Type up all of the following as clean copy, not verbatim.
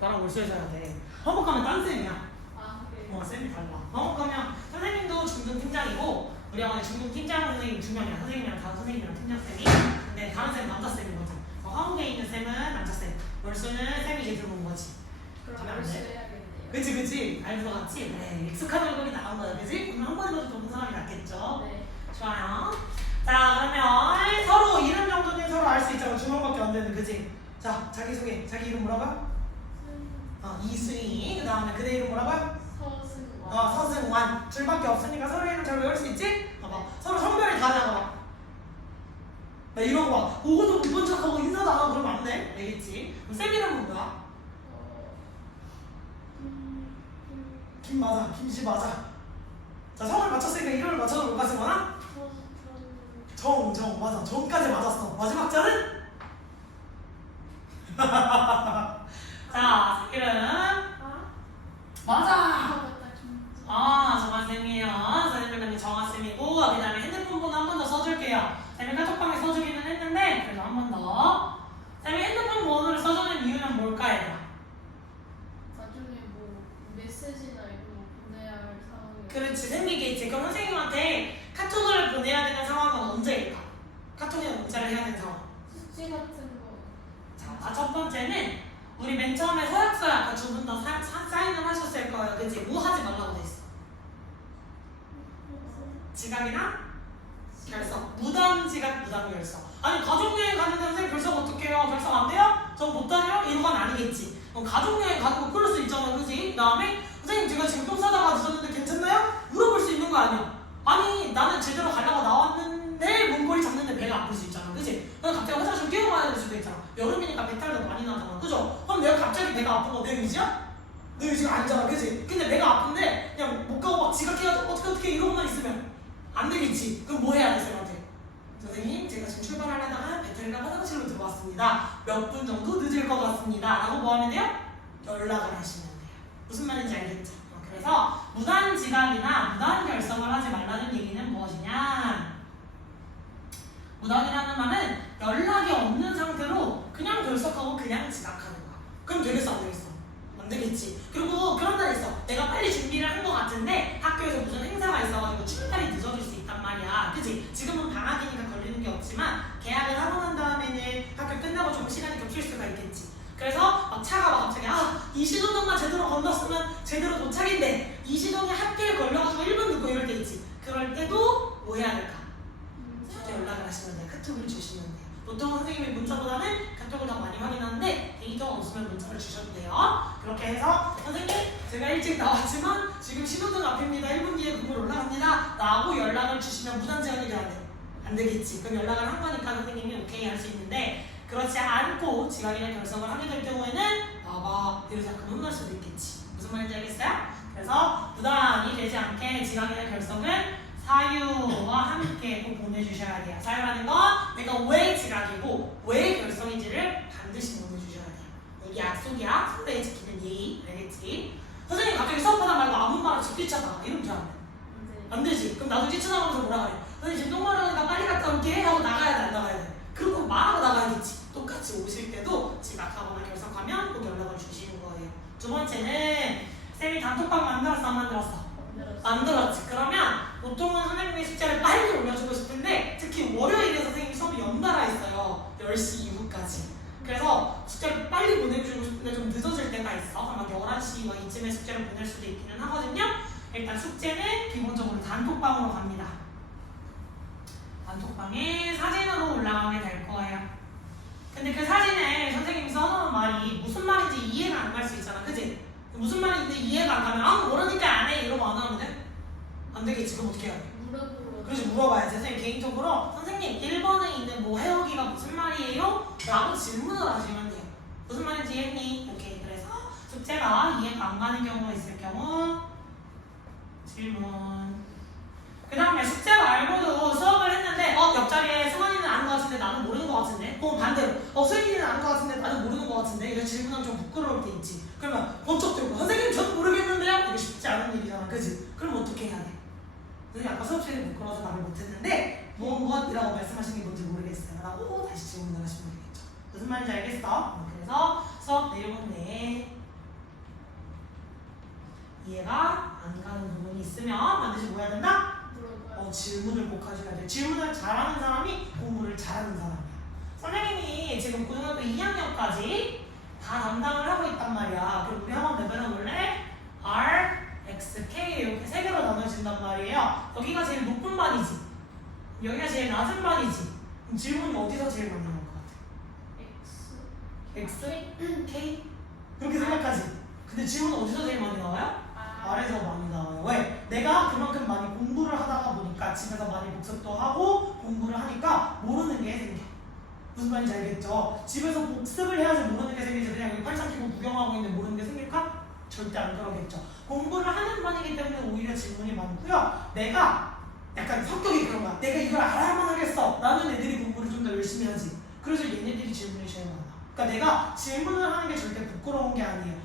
나랑 월수해줘야 돼. 화목하면 딴 쌤이야. 아, 그래. 쌤이 달라. 화목하면 선생님도 중등팀장이고 우리 학원에 중등팀장 선생님 2명이야. 선생님이랑 다른 선생님이랑 팀장쌤이. 근데 다른 쌤은 남자쌤이거든. 화목에 있는 쌤은 남자쌤. 월수는 쌤이 이제 들어온 거지. 그럼 안 돼? 월수해야겠네요. 그치 알 들어갔지? 네. 익숙한 얼굴이 나온 거야. 그치? 그럼 한 번이라도 보는 사람이 낫겠죠? 네. 좋아요. 자, 그러면 서로 이름 정도는 서로 알 수 있잖아. 주먹밖에 안 되는, 그치? 자, 자기소개. 자기 이름 뭐라고요? 이순이. 그 다음에 그대 이름 뭐라고요? 서승원. 서승완. 줄밖에 없으니까 서로 이름 잘 외울 수 있지? 봐봐. 서로 성별이 다르잖아. 봐봐. 나 이런 거 봐. 보고도 기본 척하고 인사도 안 하고 그러면 안 돼. 알겠지? 그럼 쌤 이름은 뭐야? 김 맞아. 김씨 맞아. 자, 성을 맞췄으니까 이름을 맞춰도 뭘까 쓰거나? 정 맞아. 정까지 맞았어. 마지막 자는? 자, 이름 맞아. 정아쌤이에요. 선생님이 정아쌤이고 그 다음에 핸드폰 번호 한 번 더 써줄게요. 쌤이 카톡방에 써주기는 했는데 그래도 한 번 더. 쌤이 핸드폰 번호를 써주는 이유는 뭘까 얘들아? 나중에 뭐 메시지나 이런 거 보내야 할 상황이. 그렇지, 생기겠지. 그럼 선생님한테 카톡을 보내야 되는 상황은 언제일까? 카톡에 문자를 해야 되는 상황. 숙제 같은 거. 자, 첫 번째는 우리 맨 처음에 서약서에 아까 두 분 다 사인을 하셨을 거예요. 그치? 뭐 하지 말라고 돼 있어? 지각이나 결석. 무단 지각, 무단 결석. 아니, 가족여행 가는데 선생님 결석 어떻게 해요? 결석 안 돼요? 전 못 다녀요? 이런 건 아니겠지. 가족여행 가는 거 그럴 수 있잖아. 그치? 그 다음에 선생님 제가 지금 똥 싸다가 늦었는데 괜찮나요? 물어볼 수 있는 거 아니야? 아니, 나는 제대로 가려고 나왔는데 문고리 잡는데 배가 아플 수 있잖아. 그치? 그럼 갑자기 화장실 뛰어가야 될 수도 있잖아. 여름이니까 배탈도 많이 나잖아. 그죠? 그럼 내가 갑자기 배가 아픈 거 내 의지야? 내 의지가 아니잖아. 그치? 근데 배가 아픈데 그냥 못 가고 막 지각해가지고 어떻게 이러고만 있으면 안 되겠지. 그럼 뭐 해야 돼, 쌤한테? 선생님, 제가 지금 출발하려다가 배터리가 화장실로 들어왔습니다. 몇 분 정도 늦을 것 같습니다. 라고 뭐 하면 돼요? 연락을 하시면 돼요. 무슨 말인지 알겠죠? 그래서 무단 지각이나 무단 결석을 하지 말라는 얘기는 무엇이냐? 무단이라는 말은 연락이 없는 상태로 그냥 결석하고 그냥 지각하는 거야. 그럼 되겠어, 안 되겠어? 안 되겠지. 그리고 그런 날 있어. 내가 빨리 준비를 한 것 같은데 학교에서 무슨 행사가 있어가지고 출발이 늦어질 수 있단 말이야. 그치? 지금은 방학이니까 걸리는 게 없지만 계약을 하고 난 다음에는 학교 끝나고 좀 시간이 겹칠 수가 있겠지. 그래서 막 차가 막 갑자기 이 시동만 제대로 건넜으면 제대로 도착인데 이 시동이 하필 걸려가지고 1분 늦고 이럴 때 있지. 그럴 때도 뭐 해야 될까? 저한테 연락을 하시면 돼요. 카톡을 주시면 돼요. 보통 선생님이 문자보다는 카톡을 더 많이 확인하는데 데이터가 없으면 문자를 주셔도 돼요. 그렇게 해서 선생님 제가 일찍 나왔지만 지금 신호등 앞입니다. 1분 뒤에 건물 올라갑니다. 라고 연락을 주시면 무단 제한이 돼야 돼. 안 되겠지. 그럼 연락을 한 거니까 선생님이 오케이 할 수 있는데 그렇지 않고 지각이나 결석을 하게 될 경우에는 봐봐 이러지 않고 혼날 수도 있겠지. 무슨 말인지 알겠어요? 그래서 부담이 되지 않게 지각이나 결석은 사유와 함께 꼭 보내주셔야 돼요. 사유라는 건 내가 왜 지각이고 왜 결석인지를 반드시 보내주셔야 돼요. 이게 약속이야. 상대에 지키는 예의. 알겠지? 선생님 갑자기 수업하다 말고 아무 말 없이 뛰쳐나가. 이러면 잘 안 돼. 안 되지. 그럼 나도 뛰쳐나가면서 뭐라 그래? 선생님 지금 똥 마려우니까 빨리 갔다 올게 하고 나가야 돼, 안 나가야 돼? 그리고 말하고 나가야겠지. 똑같이 오실 때도 지각하거나 결석하면 꼭 연락을 주시는 거예요. 두 번째는 쌤이 단톡방 만들었어, 안 만들었어? 만들었지. 그러면 보통은 선생님이 숙제를 빨리 올려주고 싶은데 특히 월요일에 선생님이 수업이 연달아 있어요. 10시 이후까지. 그래서 숙제를 빨리 보내주고 싶은데 좀 늦어질 때가 있어. 아마 11시 막 이쯤에 숙제를 보낼 수도 있기는 하거든요. 일단 숙제는 기본적으로 단톡방으로 갑니다. 단톡방에 사진으로 올라가게 될 거예요. 근데 그 사진에 선생님이 써놓은 말이 무슨 말인지 이해가 안 갈 수 있잖아. 그치? 무슨 말인지 이해가 안 가면 모르니까 안 해 이러고 안 하면 돼? 안 되겠지. 그럼 어떻게 해야 돼? 그렇지, 물어봐야지. 선생님 개인적으로 선생님 1번에 있는 뭐 해오기가 무슨 말이에요? 라고 질문을 하시면 돼요. 무슨 말인지 이해했니? 오케이. 그래서 숙제가 이해가 안 가는 경우가 있을 경우 질문. 그 다음에 숙제 말고도 수업을 했는데 옆자리에 승환이는 아는 것 같은데 나는 모르는 것 같은데 반대로 수인이는 아는 것 같은데 나는 모르는 것 같은데 이런 질문하면 좀 부끄러울 때 있지. 그러면 번쩍 들고 선생님 저도 모르겠는데요? 이게 쉽지 않은 일이잖아. 그치? 그럼 어떻게 해야 돼? 선생님 아까 수업 시간에 부끄러워서 말을 못했는데 무엇이라고 말씀하신 게 뭔지 모르겠어요 라고 다시 질문을 하시면 되겠죠. 무슨 말인지 알겠어? 그래서 수업 내용은 네 이해가 안 가는 부분이 있으면 반드시 뭐 해야 된다? 물어봐요. 질문을 꼭 하셔야 돼요. 질문을 잘하는 사람이 공부를 잘하는 사람이야. 선생님이 지금 고등학교 2학년까지 다 담당을 하고 있단 말이야. 그리고 우리 한번 레벨은 원래 R, X, K 이렇게 세 개로 나눠진단 말이에요. 여기가 제일 높은 반이지. 여기가 제일 낮은 반이지. 그럼 질문이 어디서 제일 많이 나올 것 같아? X, K? 그렇게 생각하지. 근데 질문은 어디서 제일 많이 나와요? R에서 많이 나와요. 왜? 내가 그만큼 많이 공부를 하다가 보니까 집에서 많이 복습도 하고 공부를 하니까 모르는 게 생겨. 무슨 말인지 알겠죠? 집에서 복습을 해야지 모르는 게 생기지. 그냥 여기 팔짱 끼고 구경하고 있는데 모르는 게 생길까? 절대 안 그러겠죠. 공부를 하는 반이기 때문에 오히려 질문이 많고요. 내가 약간 성격이 그런 거야. 내가 이걸 알아야만 하겠어. 라는 애들이 공부를 좀 더 열심히 하지. 그래서 얘네들이 질문이 제일 많아. 그러니까 내가 질문을 하는 게 절대 부끄러운 게 아니에요.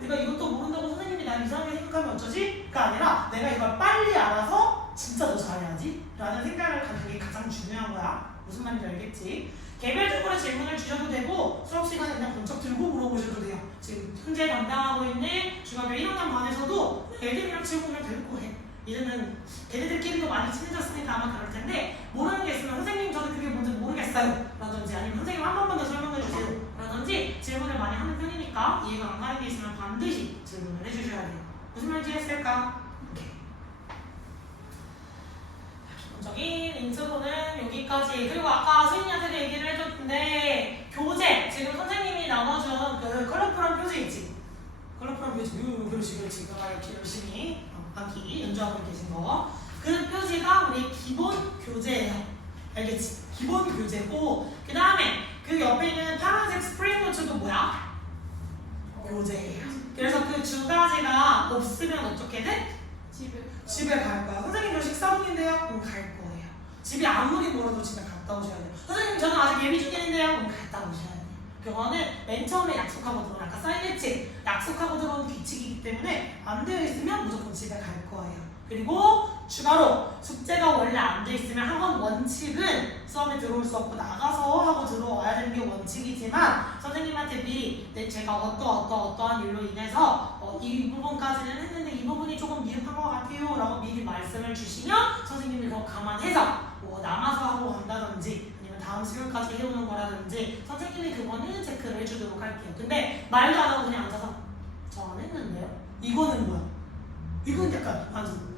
내가 이것도 모른다고 선생님이 날 이상하게 생각하면 어쩌지? 가 아니라 내가 이걸 빨리 알아서 진짜 더 잘해야지 라는 생각을 갖는 게 가장 중요한 거야. 무슨 말인지 알겠지? 개별적으로 질문을 주셔도 되고 수업 시간에 그냥 번쩍 들고 물어보셔도 돼요. 지금 현재 담당하고 있는 중학교 1학년 반에서도 애들이랑 질문을 들고 해. 이제는 걔네들끼리도 많이 친해졌으니까 아마 그럴 텐데 모르는 게 있으면 선생님 저도 그게 뭔지 모르겠어요 라든지 아니면 선생님 한 번만 더 설명해 주세요 라든지 질문을 많이 하는 편이니까 이해가 안 가는 게 있으면 반드시 질문을 해주셔야 돼요. 무슨 말인지 했을까? 오케이. 기본적인 인트로는 여기까지. 그리고 아까 수인이한테도 얘기를 해줬는데 교재 지금 선생님이 나눠준 그 컬러풀한 표지 있지? 컬러풀한 표지 그렇지 그거 이렇게 열심히 악기 연주하고 계신 거. 그 표지가 우리 기본 교재예요. 알겠지? 기본 교재고 그 다음에 그 옆에 있는 파란색 스프링 노트도 뭐야? 교재예요. 그래서 그 두 가지가 없으면 어떻게 돼? 집에 갈 거야. 선생님 저 식사분인데요? 그럼 갈 거예요. 집이 아무리 멀어도 집에 갔다 오셔야 돼요. 선생님 저는 아직 예비 중인데요? 그럼 갔다 오셔야 돼요. 그거는 맨 처음에 약속하고 들어온 아까 사인했지? 약속하고 들어온 규칙이기 때문에 안 되어 있으면 무조건 집에 갈 거예요. 그리고 추가로 숙제가 원래 안 돼 있으면 학원 원칙은 수업에 들어올 수 없고 나가서 하고 들어와야 되는 게 원칙이지만 선생님한테 미리 제가 어떠한 일로 인해서 이 부분까지는 했는데 이 부분이 조금 미흡한 것 같아요 라고 미리 말씀을 주시면 선생님이 그거 감안해서 뭐 남아서 하고 간다든지 아니면 다음 수요일까지 해오는 거라든지 선생님이 그거는 체크를 해주도록 할게요. 근데 말도 안 하고 그냥 앉아서 저 안 했는데요? 이거는 뭐야? 이건 약간 아주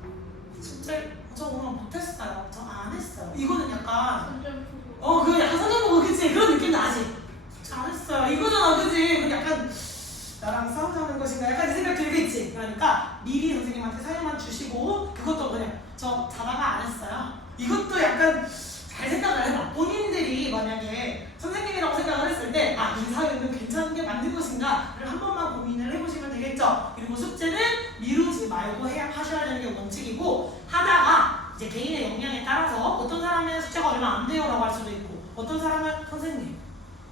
숙제 저 오늘 못했어요. 저 안 했어요. 이거는 약간 그 약간 선전 보고 그치? 그런 느낌 나지? 안 했어요. 이거잖아 그치? 그 약간 나랑 싸우자는 것인가? 약간 이 생각 들겠지? 그러니까 미리 선생님한테 사연만 주시고 그것도 그냥 저 자다가 안 했어요. 이것도 약간 잘 생각을 해봐. 본인들이 만약에 선생님이라고 생각을 했을 때 이 사연은 괜찮은 게 맞는 것인가를 한 번만 고민을 해보시면 되겠죠. 그리고 숙제는 미루지 말고 하셔야 되는 게 원칙이고 하다가 이제 개인의 역량에 따라서 어떤 사람은 숙제가 얼마 안 돼요 라고 할 수도 있고 어떤 사람은 선생님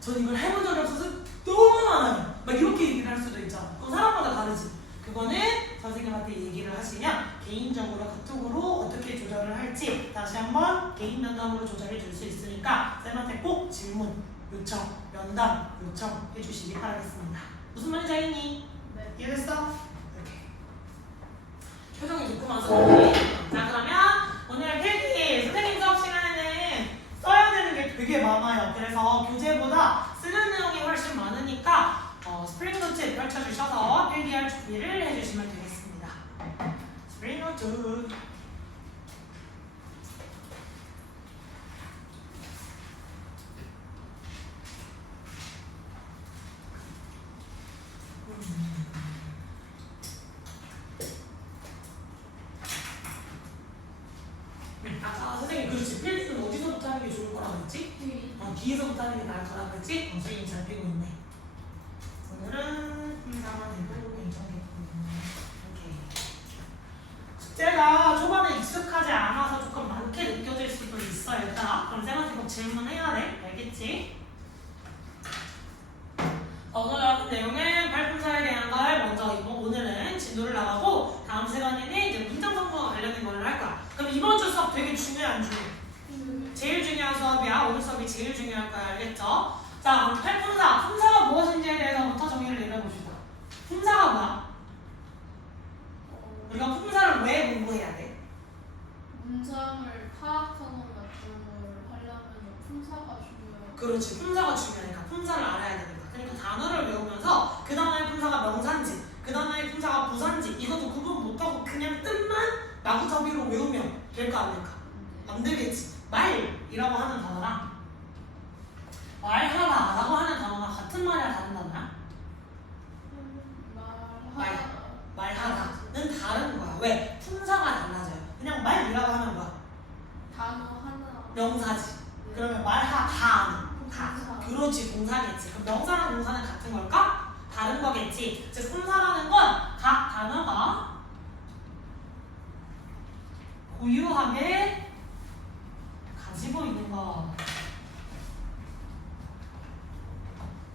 전 이걸 해본 적이 없어서 너무 많아요 막 이렇게 얘기를 할 수도 있잖아. 그건 사람마다 다르지. 그거는 선생님한테 얘기를 하시면 개인적으로 카톡으로 어떻게 조절을 할지 다시 한번 개인 면담으로 조절해 줄 수 있으니까 쌤한테 꼭 질문, 요청, 면담 요청 해주시기 바라겠습니다. 무슨 말인지 알겠니? 네. 이해됐어? 이렇게 표정이 좋구만 선생님. 자 그러면 오늘 필기 선생님 수업 시간에는 써야 되는 게 되게 많아요. 그래서 교재보다 쓰는 내용이 훨씬 많으니까 스프링 노트 펼쳐주셔서 필기할 준비를 해주시면 되겠습니다. 스프링 노트 아까 선생님 그렇지 필기는 어디서부터 하는 게 좋을 거라고 했지? 뒤에서부터 하는 게 나을 거라고 했지? 선생님 잘 빼고 있네. 오늘은 인사만 해도 괜찮겠군요. 오케이. 숙제가 초반에 익숙하지 않아서 조금 많게 느껴질 수도 있어 얘들아. 그럼 쌤한테 꼭 질문해야 돼. 알겠지? 오늘 나온 내용은 발품사에 대한 걸 먼저 오늘은 진도를 나가고 다음 시간에는 이제 문장성분과 관련된 거를 할 거야. 그럼 이번 주 수업 되게 중요해 안 중요해? 제일 중요한 수업이야. 오늘 수업이 제일 중요할 거야. 알겠죠? 자, 그럼 팔품사, 품사가 무엇인지에 대해서부터 정의를 내려봅시다. 품사가 뭐야? 사비로 외우면 될까 안 될까? 안 되겠지. 말이라고 하는 단어랑 말하다라고 하는 단어가 같은 말이야 다른 단어야? 말하다는 다른 거야. 왜? 품사가 달라져요. 그냥 말이라고 하면 뭐야? 단어 하나. 명사지. 그러면 말하다는 다. 그렇지, 동사겠지. 그럼 명사랑 동사는 같은 걸까? 다른 거겠지. 즉 품사라는 건 각 단어가 고유하게 가지고 있는 거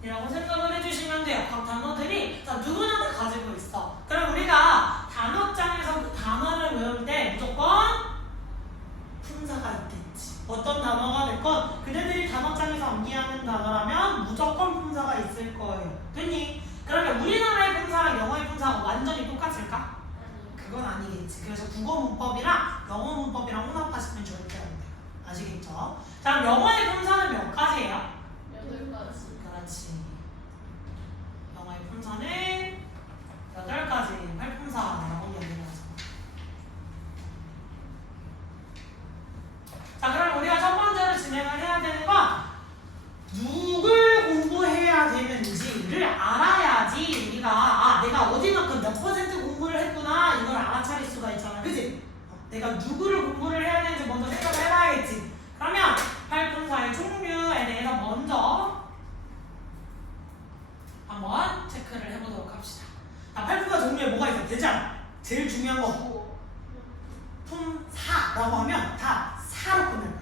이라고 생각을 해주시면 돼요. 각 단어들이 자 누구나 다 가지고 있어. 그럼 우리가 단어장에서 그 단어를 외울 때 무조건 품사가 있겠지. 어떤 단어가 됐건 그대들이 단어장에서 암기하는 단어라면 무조건 품사가 있을 거예요. 됐니? 그러면 우리나라의 품사랑 영어의 품사가 완전히 똑같을까? 그건 아니겠지. 그래서 국어 문법이랑 영어 문법이랑 혼합하시면 절대 안 돼요. 아시겠죠? 자 그럼 영어의 품사는 몇 가지예요? 8가지. 그렇지. 영어의 품사는 8가지 활품사라고 이야기를 하죠. 자 그럼 우리가 첫 번째로 진행을 해야 되는 건 누굴 공부해야 되는지를 알아야지 우리가 내가 어디만큼 몇 퍼센트 공부를 했구나 이걸 알아차릴 수가 있잖아. 그치? 내가 누구를 공부를 해야 되는지 먼저 생각을 해봐야겠지. 그러면 활품사의 종류에 대해서 먼저 한번 체크를 해보도록 합시다. 자, 활품사 종류에 뭐가 있어? 대장 제일 중요한 거 품사라고 하면 다 사로 끝날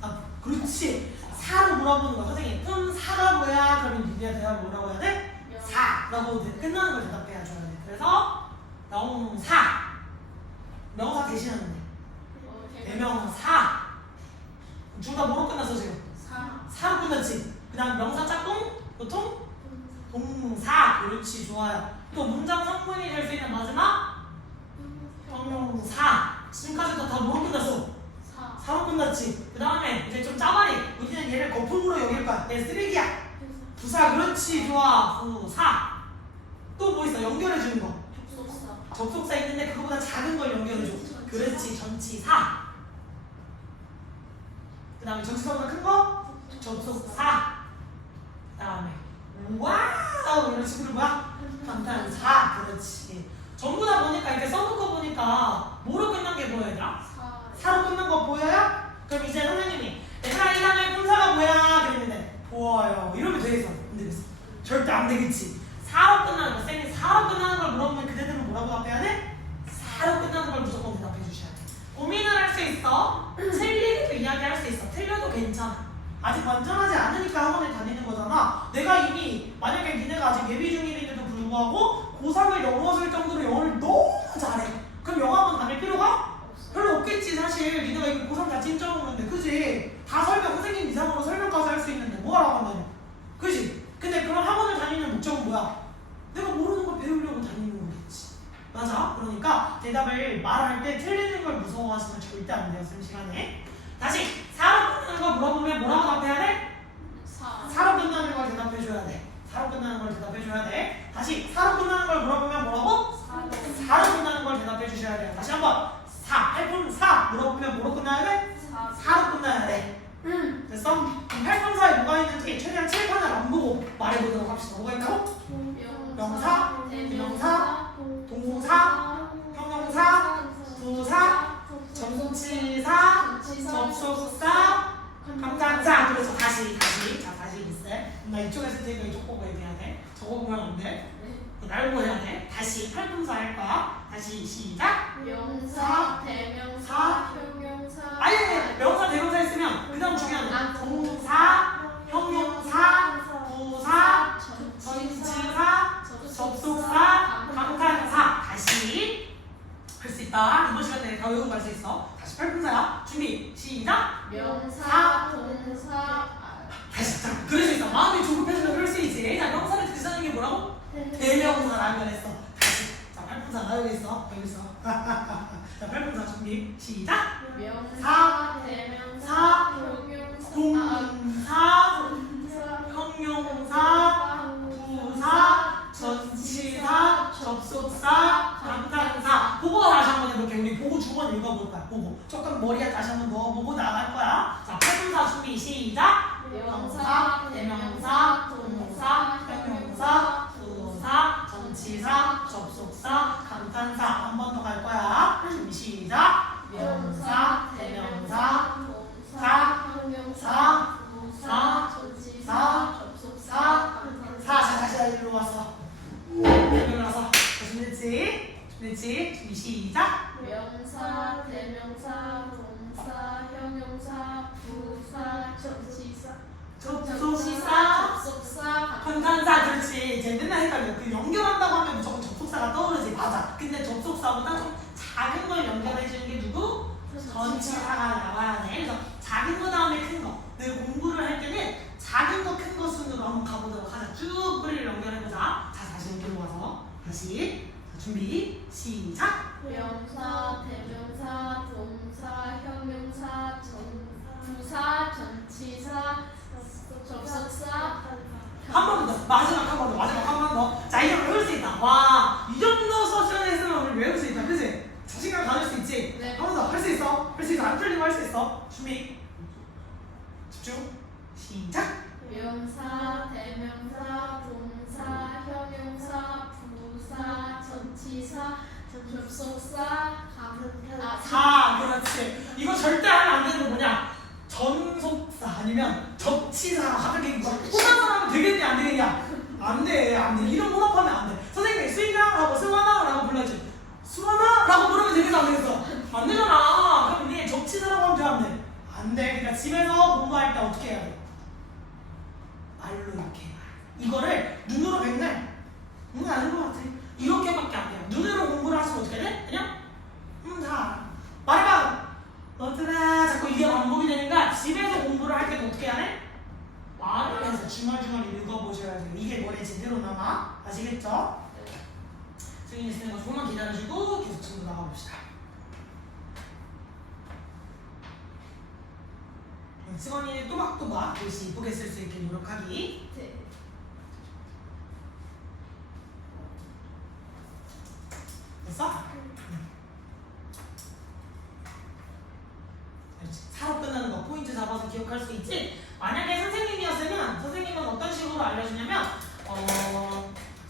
거야. 그렇지. 사로 물어보는 거야. 선생님 품사가 뭐야? 그러면 니네 대답을 뭐라고 해야 돼? 사라고 끝나는 걸 대답해야 줘야 돼. 그래서 명사 명사 대신하는 데 대명사 둘 다 뭐로 끝났어 지금? 사로 끝났지. 그 다음 명사 짝꿍 보통 동사. 그렇지 좋아요. 또 문장 성분이 될 수 있는 마지막 형용사. 지금까지도 다 뭐로 끝났어? 사로 끝났지. 그 다음에 이제 좀 짜바리. 우리는 얘를 거품으로 여길 거야. 얘 쓰레기야. 부사. 그렇지 좋아. 부사. 또 뭐 있어? 연결해 주는 거. 접속사 있는데 그거보다 작은 걸 연결해 줘. 그렇지 전치사. 그 다음에 전치사보다 큰 거? 접속사. 그 다음에 와우 이런 식으로 뭐야? 감탄사. 그렇지. 전부 다 보니까 이렇게 써놓고 보니까 뭐로 끝난 게 보여요? 사로 끝난 거 보여요? 그럼 이제 선생님이 얘들아 이 단어의 품사가 뭐야? 그랬는데 보여요 이러면 되겠어? 안 되겠어. 절대 안 되겠지. 사로 끝나는 거. 쌤이 사로 끝나는 걸 물어보면 그대들은 뭐라고 답해야 돼? 사로 끝나는 걸 무조건 대답해 주셔야 돼. 고민을 할 수 있어. 틀리게도 이야기할 수 있어. 틀려도 괜찮아. 아직 완전하지 않으니까 학원에 다니는 거잖아. 내가 이미 만약에 니네가 아직 예비 중인데도 불구하고 고3을 넘어설 정도로 영어를 너무 잘해. 그럼 영어학원 다닐 필요가 별로 없겠지. 사실 니네가 이거 고3 다 찐ጨ먹는데 그지? 다 설명 선생님 이상으로 설명까지 할 수 있는데 뭐하러 학원 다녀? 그지? 근데 그런 학원을 다니는 목적은 뭐야? 내가 모르는 걸 배우려고 다니는 거겠지. 맞아? 그러니까 대답을 말할 때 틀리는 걸 무서워하시면 절대 안 돼요. 쌤 시간에. 다시 사로 끝나는 걸 물어보면 뭐라고 답해야 돼? 사로 끝나는 걸 대답해줘야 돼. 사로 끝나는 걸 대답해줘야 돼. 다시 사로 끝나는 걸 물어보면 뭐라고? 사로 끝나는 걸 대답해주셔야 돼요. 다시 한번 활품사 물어보면 뭐로 끝나야 돼? 사로 끝나야 돼. 됐어? 그럼 활품사에 뭐가 있는지 최대한 칠판을 안 보고 말해보도록 합시다. 뭐가 있다고? 명사, 대명사, 동사, 형용사, 부사, 전치사, 접속사, 감탄사. 그래서 다시 있어. 나 이쪽에 쓸 테니까 이쪽 보고 얘기해야 돼. 저거 보면 안 돼. 날 보고 해야 돼. 다시 활품사 할 거야. 다시 시작. 명사, 대명사, 형용사. 아예 명사 대명사 했으면 그 다음 중요한 동사, 형용사, 부사, 전치사, 접속사, 감탄사. 다시 할 수 있다. 이번 시간에 다 외우고 갈 수 있어. 다시 활품사야. 준비 시작. 명사, 동사. 다시 자 그럴 수 있어. 마음이 조급해지면 그럴 수 있지. 자 명사를 대신하는 게 뭐라고? 대명사라는 걸 했어. 다시 자 활품사 나 여기 있어. 자 활품사 준비 시작. 명사, 대명사, 동사, 형용사, 부사, 전치사, 접속사, 감탄사. 자, 보고 다시 한번 해볼게. 우리 보고 두 번 읽어볼 거야. 보고. 조금 머리에 다시 한번 넣어보고 나갈 거야. 자, 패분사 준비 시작. 명사, 대명사, 동사, 형용사, 부사, 전치사, 접속사, 감탄사. 한 번 더 갈 거야. 준비 시작. 명사, 대명사, 동사, 형용사, 부사, 전치사, 접속사, 자, 다시 일로 왔어. 일로 와서. 준비됐지? 준비 시작. 명사, 대명사, 동사, 형용사, 부사, 전치사, 접속사, 감탄사. 그렇지. 이제 맨날 헷갈려. 그 연결한다고 하면 무조건 접속사가 떠오르지. 맞아. 근데 접속사보다 좀 작은 걸 연결해주는 게 누구? 전치사가 나와야 돼. 그래서 작은 거 다음에 큰 거. 늘 공부를 할 때는 작은 거, 큰 거 순으로 한번 가보도록 하자. 쭉 뿌리를 연결해보자. 자, 다시 여기로 와서. 다시. 자, 준비. 시작. 명사, 대명사, 동사, 형용사, 부사, 전치사, 접속사. 한 번 더. 마지막 한 번 더. 자, 이제 외울 수 있다. 와, 이 정도 서션 했으면 우리 외울 수 있다. 그치? 자신감 가질 수 있지? 네. 한 번 더. 할 수 있어. 안 틀리고 할 수 있어. 준비. 집중. 시작. 명사, 대명사, 동사, 형용사, 부사, 전치사, 접속사, 감탄사. 그렇지. 이거 절대 하면 안 되는 거 뭐냐? 전속사 아니면 접치사 하는 거. 혼합하면 되겠냐 안 되겠냐? 안 돼. 이런 혼합하면 안 돼. 선생님이 수인아라고 승환아라고 불러야지. 수환아라고 부르면 되겠어 안 되겠어? 안 되잖아. 그럼 이게 접치사라고 하면 돼 안 돼? 안 돼. 그러니까 집에서 공부할 때 어떻게 해야 돼? 말로 이렇게 해야 돼. 이거를 눈으로 맨날 아는 것 같아. 이렇게밖에 안 돼요. 눈으로 공부를 하시면 어떻게 돼? 그냥 다 알아. 말해봐. 너들아 자꾸 이게 반복이 되니까 집에서 공부를 할 때는 어떻게 해야 돼? 말을 해서 주말주말 읽어보셔야 돼요. 이게 머리에 제대로 남아. 아시겠죠? 승인이 쓰는 거 조금만 기다려주고 계속 친구 나가봅시다. 승원이 또박또박 글씨 이쁘게 쓸 수 있게 노력하기. 네. 됐어? 그렇지. 사로 끝나는 거 포인트 잡아서 기억할 수 있지? 만약에 선생님이었으면 선생님은 어떤 식으로 알려주냐면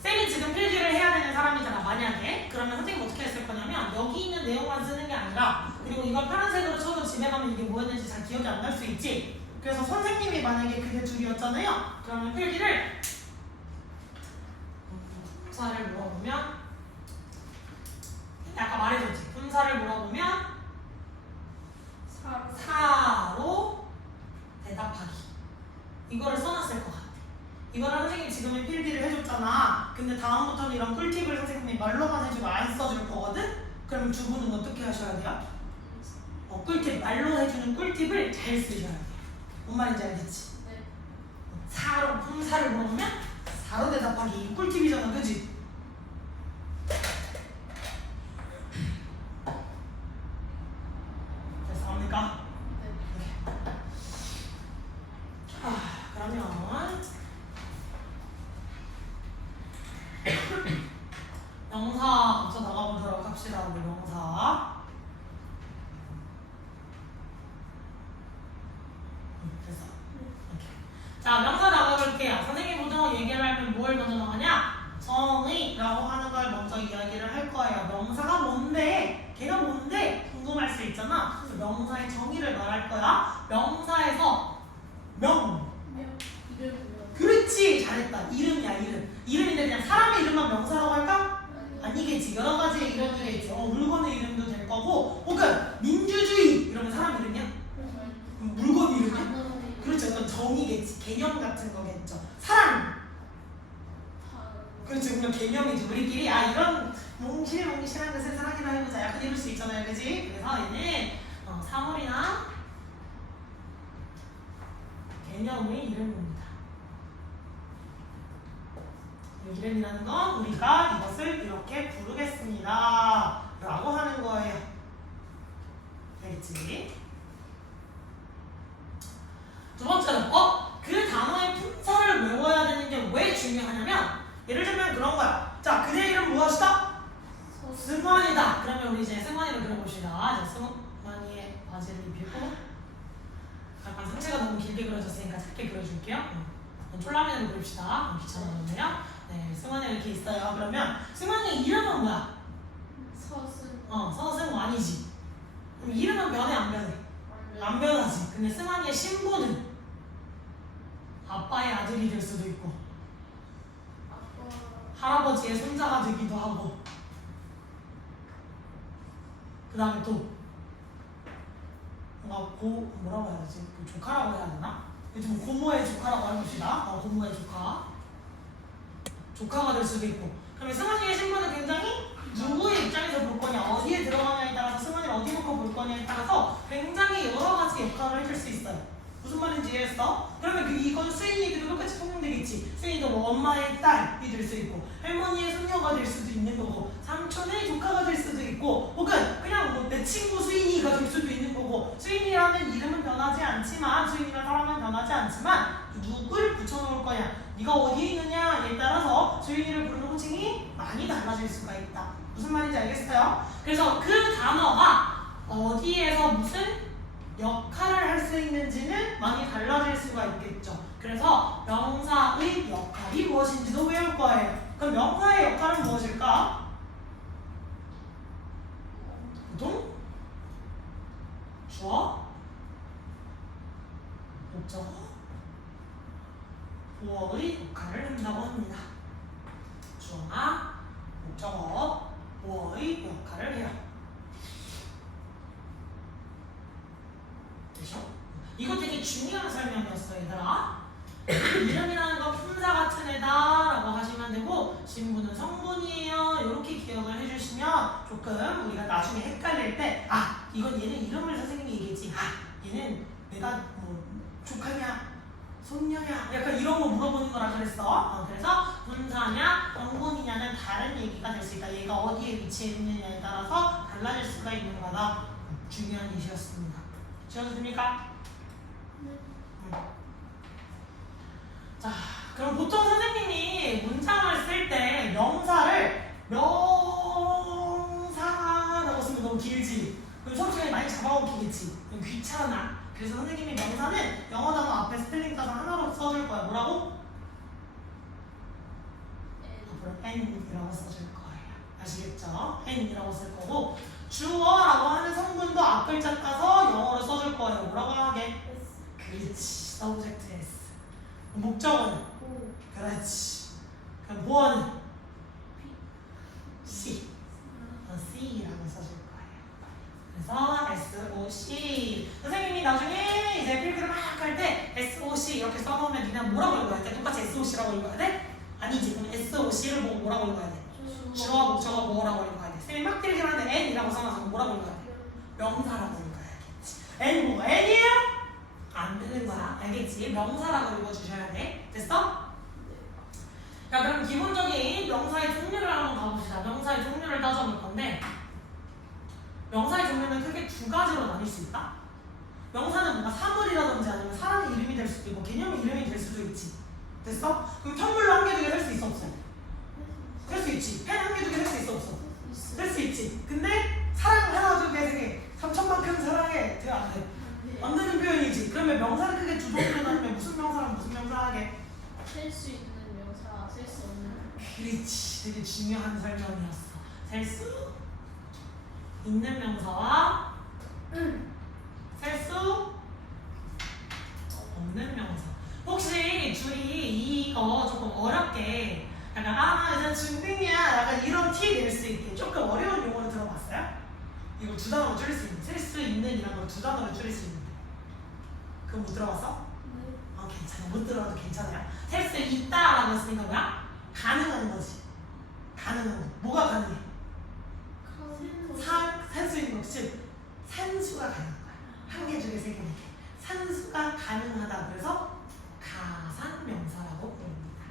쌤이 지금 필기를 해야 되는 사람이잖아. 만약에 그러면 선생님 어떻게 했을 거냐면 여기 있는 내용만 쓰는 게 아니라 그리고 이걸 파란색으로 쳐도 집에 가면 이게 뭐였는지 잘 기억이 안 날 수 있지. 그래서 선생님이 만약에 그게 줄이었잖아요. 그러면 필기를 분사를 물어보면 아까 말해줬지. 분사를 물어보면 사로 대답하기. 이거를 써놨을 것 같아. 이거를 선생님이 지금은 필기를 해줬잖아. 근데 다음부터는 이런 꿀팁을 선생님이 말로만 해주고 안 써줄 거거든? 그러면 두 분은 어떻게 하셔야 돼요? 꿀팁, 말로 해주는 꿀팁을 잘 쓰셔야 돼요. 뭔 말인지 알겠지? 네. 사로, 품사를 물어보면 사로 대답하기. 이 꿀팁이잖아, 그치? 됐습니까? 네. 그러면 명사부터 나가보도록 합시다. 우리 명사. 됐어. 이렇게. 자, 명사 나가볼게요. 선생님 먼저 얘기를 하면 뭘 먼저 나가냐? 정의라고 하는 걸 먼저 이야기를 할 거예요. 명사가 뭔데? 걔가 뭔데? 궁금할 수 있잖아. 그래서 명사의 정의를 말할 거야. 명사에서 이름이요. 그렇지, 잘했다. 이름이야, 이름. 이름인데 그냥 사람의 이름만 명사라고 할까? 아니겠지. 여러 가지의 이름이겠지. 물건의 이름도 될 거고, 혹은 민주주의 이러면 사람 이름이야? 물건 이름이야? 그렇지, 어떤 정의겠지. 개념 같은 거겠죠. 사랑. 그렇지, 그냥 개념이지. 우리끼리 이런 몽실몽실한 것을 사랑이라 해보자. 약간 이럴 수 있잖아요, 그지? 그래서 얘는 사물이나 개념의 이름입니다. 이름이라는 건 우리가 이것을 이렇게 부르겠습니다 라고 하는 거예요. 알겠지? 두 번째는 그 단어의 품사를 외워야 되는 게 왜 중요하냐면 예를 들면 그런 거야. 자, 그의 이름 무엇이다? 승환이다. 그러면 바지를 입히고 약간 상체가 너무 길게 그려졌으니까 짧게 그려줄게요. 쫄라맨으로 그립시다. 귀찮아졌네요. 네, 승환이 이렇게 있어요. 그러면 승환이 이름은 뭐야? 서승. 서승완이지. 그럼 이름은 변해 안 변해? 안 변하지. 근데 승환이의 신분은 아빠의 아들이 될 수도 있고 아빠. 할아버지의 손자가 되기도 하고 그 다음에 또 뭔가 뭐라고 해야 되지? 조카라고 해야 되나? 요즘 고모의 조카라고 해봅시다. 고모의 조카가 될 수도 있고. 그러면 승환이의 신분은 굉장히 누구의 입장에서 볼 거냐, 어디에 들어가냐에 따라서 승환이를 어디 놓고 볼 거냐에 따라서 굉장히 여러 가지 역할을 해줄 수 있어요. 무슨 말인지 이해했어? 그러면 이건 수인이도 똑같이 통용되겠지. 수인이도 뭐 엄마의 딸이 될 수 있고 할머니의 손녀가 될 수도 있는 거고 삼촌의 조카가 될 수도 있고 혹은 그냥 뭐 내 친구 수인이가 될 수도 있는 거고 수인이라는 이름은 변하지 않지만 수인이라는 사람은 변하지 않지만 누구를 붙여놓을 거냐 네가 어디에 있느냐에 따라서 수인이를 부르는 호칭이 많이 달라질 수가 있다. 무슨 말인지 알겠어요? 그래서 그 단어가 어디에서 무슨 역할을 할 수 있는지는 많이 달라질 수가 있겠죠. 그래서 명사의 역할이 무엇인지도 외울 거예요. 그럼 명사의 역할은 무엇일까? 보통 주어, 목적어, 보어의 역할을 한다고 합니다. 주어나 목적어, 보어의 역할을 해요. 되죠? 이거 되게 중요한 설명이었어 얘들아. 이름이라는 건 품사 같은 애다라고 하시면 되고 신분은 성분이에요 이렇게 기억을 해주시면 조금 우리가 나중에 헷갈릴 때 이건 얘는 이름을 선생님이 얘기했지 얘는 내가 뭐 조카냐 손녀냐 약간 이런 거 물어보는 거라 그랬어. 그래서 분사냐 성분이냐는 다른 얘기가 될 수 있다. 얘가 어디에 위치해 있느냐에 따라서 달라질 수가 있는 거다. 중요한 예시였습니다. 지워집니까? 자, 그럼 보통 선생님이 문장을 쓸 때 명사를 명사라고 쓰면 너무 길지. 그럼 수업 시간에 많이 잡아먹히겠지. 귀찮아. 그래서 선생님이 명사는 영어 단어 앞에 스펠링 따서 하나로 써줄 거야. 뭐라고? 앞으로 n이라고 써줄 거예요. 아시겠죠? n이라고 쓸 거고 주어라고 하는 성분도 앞글자 따서 영어로 써줄 거예요. 뭐라고 하게? 그렇지. subject s. 목적어는? 그렇지. 그럼 보어는? C. C라고 써줄 거예요. 그래서 SOC. 선생님이 나중에 이제 필기를 막 할 때 SOC 이렇게 써놓으면 니네 뭐라고 읽어야 돼? 똑같이 SOC라고 읽어야 돼? 아니지. 그럼 SOC를 보고 뭐라고 읽어야 돼? 주어, 목적어, 보어라고 읽어야 돼. 쌤이 막 필기를 하는데 N이라고 써놔서 뭐라고 읽어야 돼? 명사라고 읽어야겠지. N 뭐가 N이에요? 안 되는 거야. 알겠지? 명사라고 읽어주셔야 돼. 됐어? 자, 그럼 기본적인 명사의 종류를 한번 가봅시다. 명사의 종류를 따져볼 건데 명사의 종류는 크게 두 가지로 나뉠 수 있다. 명사는 뭔가 사물이라든지 아니면 사람 이름이 될 수도 있고 개념 이름이 될 수도 있지. 됐어? 그럼 텀블러 한 개 두 개 살 수 있어 없어? 살 수 있지. 펜 한 개 두 개 살 수 있어 없어? 살 수 있지. 근데 사랑 하나 두 개 세 개 3천만큼 사랑해. 제가 안 돼. 안 되는 표현이지. 그러면 명사를 크게 두 종류로 나누면 무슨 명사랑 무슨 명사 하게? 셀 수 있는 명사, 셀 수 없는. 그렇지. 되게 중요한 설명이었어. 셀 수 있는 명사와 셀 수 없는 명사. 혹시 줄이 이거 조금 어렵게 약간 이제 중등이야 약간 이런 티 낼 수 있게 조금 어려운 용어를 들어봤어요? 이거 두 단어로 줄일 수 있는 셀 수 있는 이란 걸 두 단어로 줄일 수 있는데 그거 못 들어봤어? 괜찮아. 못 들어도 괜찮아요. 셀 수 있다라고 했으니까 뭐야? 가능한 거지. 가능한 거. 뭐가 가능해? 살 수 있는 것이 산수가 가능한 거야. 한 개, 두 개, 세 개, 네 개. 산수가 가능하다. 그래서 가상명사라고 부릅니다.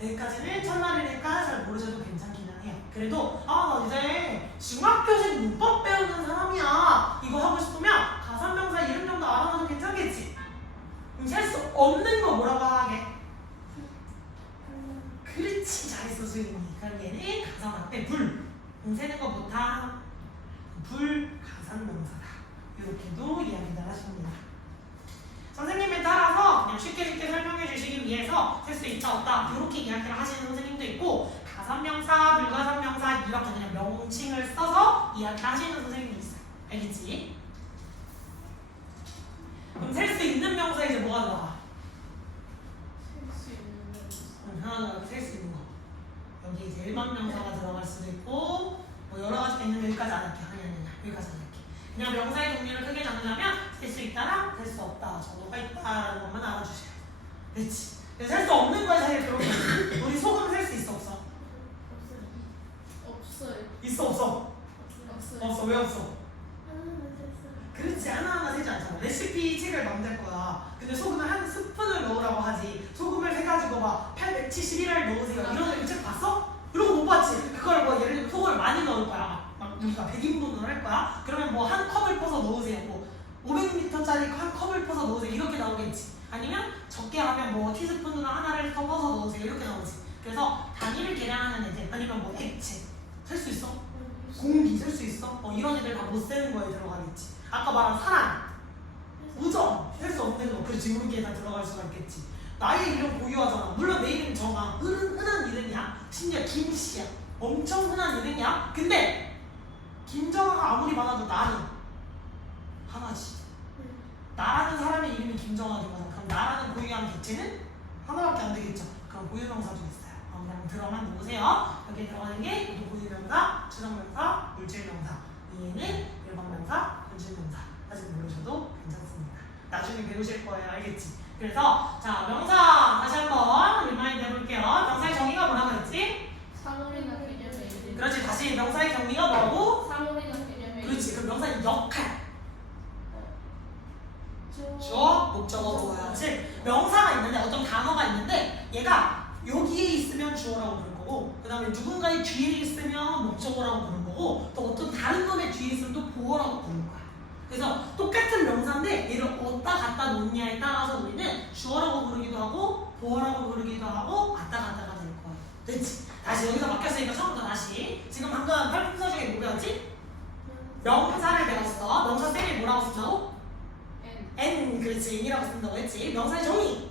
여기까지는 첫날이니까 잘 모르셔도 괜찮기는 해요. 그래도 나 이제 중학교식 문법 배우는 사람이야. 이거 하고 싶으면 가상명사 이름 정도 알아놔도 괜찮겠지? 그럼 셀 수 없는 거 뭐라고 하게? 그렇지. 잘했어 수인이. 그럼 얘는 가상 앞에 불. 세는 거 못하. 불 가상명사다. 이 이렇게도 이야기를 하십니다. 선생님에 따라서 그냥 쉽게 설명해 주시기 위해서 셀 수 있다 없다 이렇게 이야기를 하시는 선생님도 있고 가산명사, 불가산명사 이렇게 그냥 명칭을 써서 이야기를 하시는 선생님도 있어요. 알겠지? 그럼 셀 수 있는 명사 이제 뭐가 들어가? 셀수 있는 명사. 하나 셀 수 있는 거. 여기 이제 일반 명사가 들어갈 수도 있고 뭐 여러 가지가 있는데 여기까지 안 할게. 아니 여기까지 안 할게. 그냥 명사의 종류를 크게 나누자면 셀 수 있다랑 셀 수 없다 정도가 있다라는 것만 알아주세요. 그렇지. 셀 수 없는 거에 사실 그런 거. 우리 소금 셀 수 있어 없어? 없어요. 있어 없어? 없어요. 없어. 왜 없어? 그렇지 하나하나 세지 않잖아. 레시피 책을 만들 거야. 근데 소금을 한 스푼을 넣으라고 하지. 소금을 세가지고 막 871알 넣으세요. 이런 책 봤어? 이런 거 못 봤지? 그걸 뭐 예를 들면 소금을 많이 넣을 거야. 막 우리가 100인분을 할 거야. 그러면 뭐 한 컵을 퍼서 넣으세요. 뭐 500ml짜리 한 컵을 퍼서 넣으세요. 이렇게 나오겠지. 아니면 적게 하면 뭐 티스푼으로 하나를 더 퍼서 넣으세요. 이렇게 나오지. 그래서 단위를 계량하는 애들 아니면 뭐 액체 셀 수 있어? 공기 셀 수 있어? 이런 애들 다 못 세는 거에 들어가겠지. 아까 말한 사랑, 우정 셀 수 없는 거. 그렇지. 우리에 다 들어갈 수가 있겠지. 나의 이름 고유하잖아. 물론 내 이름 정아 흔한 이름이야. 심지어 김씨야. 엄청 흔한 이름이야. 근데 김정아가 아무리 많아도 나는 하나지. 나라는 사람의 이름이 김정아인 거잖아. 그럼 나라는 고유한 객체는 하나밖에 안 되겠죠. 그럼 고유명사도 있어요. 그냥 들어만 놓으세요. 여기 들어가는 게 이것도 고유명사, 추정명사, 물질명사. 얘는 일반명사, 분실명사. 아직 모르셔도 괜찮습니다. 나중에 배우실 거예요. 알겠지? 그래서 자 명사 다시 한번 리마인드 해볼게요. 명사의 정의가 뭐라고 했지? 사물이나 개념의 이름. 그렇지. 다시 명사의 정의가 뭐라고? 사물이나 개념의 이름. 그렇지. 그럼 명사의 역할. 주, 주어, 목적어, 보여. 즉 명사가 있는데 어떤 단어가 있는데 얘가 여기에 있으면 주어라고 부를 거고 그 다음에 누군가의 뒤에 있으면 목적어라고 부를 거고 또 어떤 다른 놈의 뒤에 있으면 또 보어라고 부르는 거야. 그래서 똑같은 명사인데 얘를 어디다 갖다 놓냐에 따라서 우리는 주어라고 부르기도 하고 보어라고 부르기도 하고 왔다 갔다가 될 거야. 됐지? 다시 여기서 바뀌었으니까 처음부터 다시. 지금 방금 팔품사 중에 뭐 배웠지? 명사를 배웠어. 명사 쌤이 뭐라고 쓴다고? N. 그렇지. N이라고 쓴다고 했지. 명사의 정의.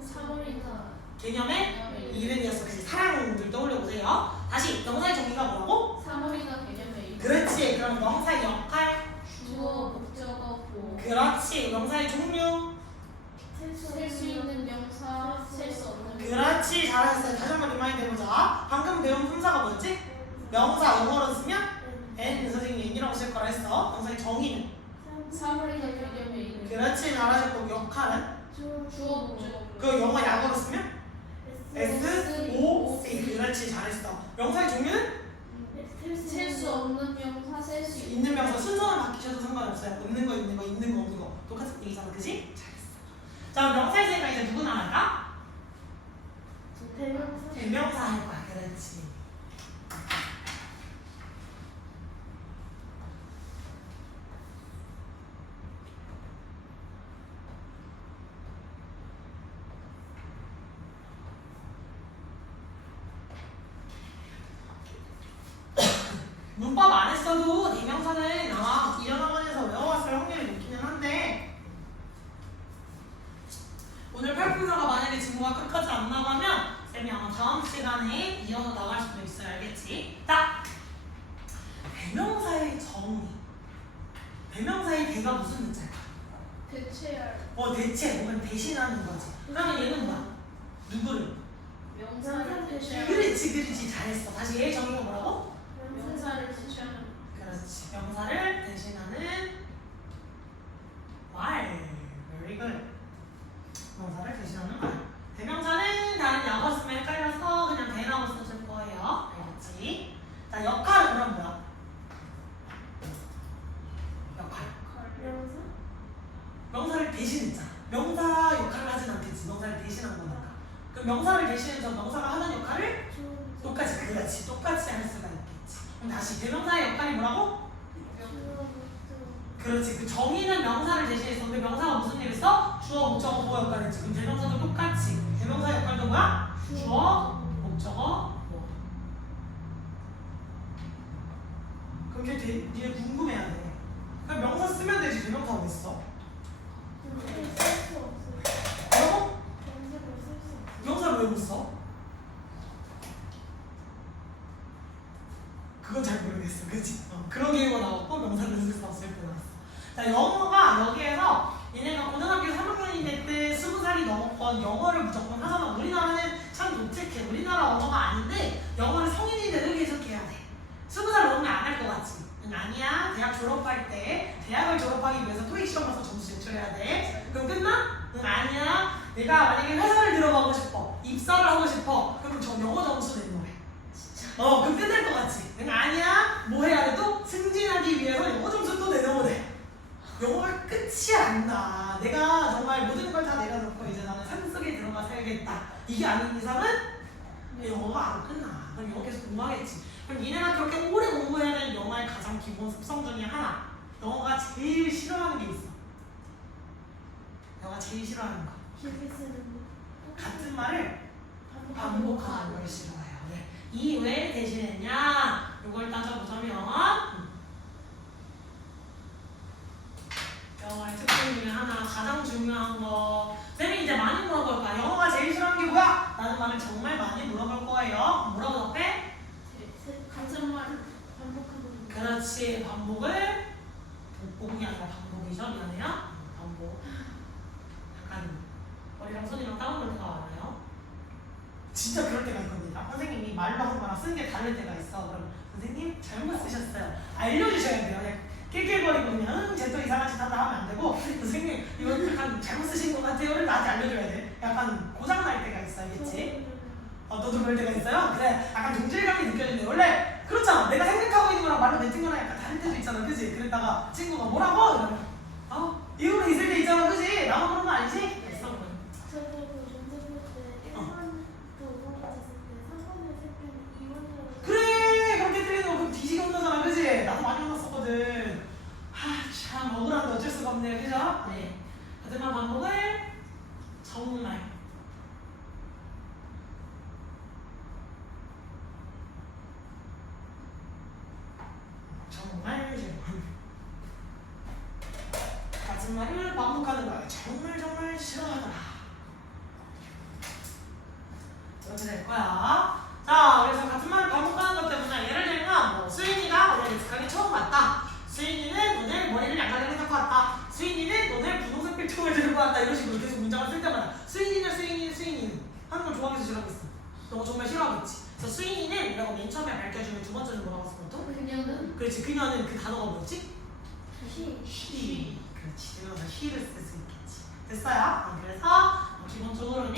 사물이나 개념의 이름이었어. 그치? 사랑들 떠올려보세요. 다시 명사의 정의가 뭐라고? 사물이나 개념의 이름. 그렇지. 그럼 명사의 역할. 주어, 목적어, 보어. 그렇지. 명사의 종류. 셀 수 있는 명사, 셀 수 없는 명사. 그렇지. 잘했어요. 다시 한번 리마인드 해보자. 방금 배운 품사가 뭐였지? 명사 영어로 쓰면 N. 선생님이 N이라고 쓸 거라 했어. 명사의 정의는? 사물이나 개념의 이름. 그렇지. 잘하셨고 역할은? 주어, 목적어, 그 영어 약어로 쓰면? S, O, C. 그렇지. 잘했어. 명사의 종류는? 셀 수 없는 명사, 셀 수 있는 명사 순서는 바뀌셔도 상관없어요. 없는 거, 있는 거, 있는 거, 없는 거. 똑같은 얘기잖아. 그지? 잘했어. 자, 명사의 세가 이제 누구 나갈까? 대명사 할 거야. 그렇지. 문법 안 했어도 대명사는 아마 2년 학원에서 외워왔을 확률이 높기는 한데 오늘 팔품사가 만약에 친구가 끝까지 안 나가면 쌤이 아마 다음 시간에 이어서 나갈 수도 있어요. 알겠지? 자! 대명사의 정의. 대명사의 대가 무슨 문자일까? 대체할 대체 혹은 대신하는 거지. 그러면 얘는 뭐야? 누구를? 명사를 대체할. 그렇지. 잘했어. 다시 얘의 정의가 뭐라고? 명사를 대체하는. 그렇지. 명사를 대신하는 말. Very good. 명사를 대신하는 말. 대명사는 다른 약어 쓰면 헷갈려서 그냥 대라고 써줄 거예요. 알겠지? 자, 역할은 그럼 뭐야? 역할. 명사를 대신했잖아. 명사 역할을 하진 않겠지. 명사를 대신한 거니까. 그럼 명사를 대신해서 명사가 하는 역할을 똑같이 할 수가 있겠지. 그럼 다시 대명사의 역할이 뭐라고? 그렇지. 그 정의는 명사를 대신해서 근데 명사가 무슨 일 했어? 주어, 목적어, 보어 역할을 했지. 그럼 대명사도 똑같이. 대명사 역할도 뭐야? 주어, 목적어, 보어. 그럼 걔 니네 궁금해야 돼. 그럼 명사 쓰기 쓰면 되지. 대명사 왜 써? 근데 쓸수 없어요. 어? 검색을 쓸수 없어요. 명사를 왜 못 써? 그건 잘 모르겠어. 그치? 그런 경우가 나왔고 명사를 쓸 수 없을 때 나왔어. 자, 영어가 여기에서 얘네가 고등학교 3학년이 때 20살이 넘었건 영어를 무조건 하잖아. 우리나라는 참 독특해. 우리나라 언어가 아닌데 영어를 성인이 돼도 계속 해야 돼. 20살 넘으면 안 할 것 같지? 응, 아니야. 대학 졸업할 때 대학을 졸업하기 위해서 토익 시험 봐서 점수 제출해야 돼. 그럼 끝나? 응, 아니야. 내가 만약에 회사를 들어가고 싶어. 입사를 하고 싶어. 그럼 저 영어 점수 내는 거야. 그럼 끝날 것 같지? 응, 아니야. 뭐 해야 돼? 또 승진하기 위해서 영어 점수 또 내놓으면 돼. 영어가 끝이 안 나. 내가 정말 모든 걸 다 내려놓고 이제 나는 산속에 들어가 살겠다. 이게 아닌 이상은 영어가 안 끝나. 그럼 영어 계속 공부하겠지. 그럼 니네가 그렇게 오래 공부해야 되는 영어의 가장 기본 습성 중에 하나. 영어가 제일 싫어하는 게 있어. 영어가 제일 싫어하는 거. 길게 쓰는 거. 같은 말을 반복하는 걸 싫어해요. 네. 이 왜 대신했냐? 이걸 따져보자면 영어의 특징 중에 하나 가장 중요한 거 쌤이 이제 많이 물어볼 거야. 영어가 제일 싫어하는 게 뭐야? 라는 말을 정말 많이 물어볼 거예요. 뭐라고 답해? 같은 말을 반복하는 거. 그렇지. 반복을 복복이 아니라 반복이죠. 미안해요. 반복. 약간 머리랑 손이랑 따로 놀 때가 많아요. 진짜 그럴 때가 있거든요. 선생님이 말로 한 거랑 쓰는 게 다를 때가 있어. 그럼 선생님 잘못 쓰셨어요. 알려주셔야 돼요. 그냥 낄낄거리고 그냥 쟤 또 이상한 짓 하다 하면 안 되고 선생님 이거 약간 잘못 쓰신 것 같아요를 나한테 알려줘야 돼. 약간 고장날 때가 있어. 알겠지? 너도 그럴 때가 있어요? 그래. 약간 동질감이 느껴지네. 원래 그렇잖아. 내가 생각하고 있는 거랑 말로 뱉은 거랑 약간 다를 때도 있잖아. 그지? 그랬다가 친구가 뭐라고? 이러면 이유로 있을 때 있잖아. 그지? 나만 그런 거 아니지? 저도 그 문제풀 때 1번부터 5번까지 쓸 때 3번을 쓸 때는 2번이라고. 그래. 그렇게 틀리는 거 그럼 뒤지게 혼나잖아. 그지? 나도 많이 혼났었거든. 참 억울한데 어쩔 수가 없네요. 그죠? 네. 하지만 반복을 정말 정말 같은 말을 반복하는 거야. 정말 싫어하더라. 이렇게 될 거야. 자, 그래서 같은 말을 반복하는 것 때문에 예를 들면 뭐 수인이가 오늘 익숙하게 처음 봤다. 수인이는 오늘 머리를 약하게 해놓고 왔다. 수인이는 오늘 분홍색 필통을 들고 왔다. 이런 식으로 계속 문장을 쓸 때마다 수인이는 하는 걸 좋아해서 싫어하고 있어. 너 정말 싫어하겠지. 그래서 수인이는 이라고 맨 처음에 밝혀주면 두 번째는 뭐라고 했어? 또? 그녀는 그렇지. 그녀는 그 단어가 뭐였지? she. 그렇지. 그래서 he를 쓸 수 있겠지. 됐어요? 그래서 기본적으로는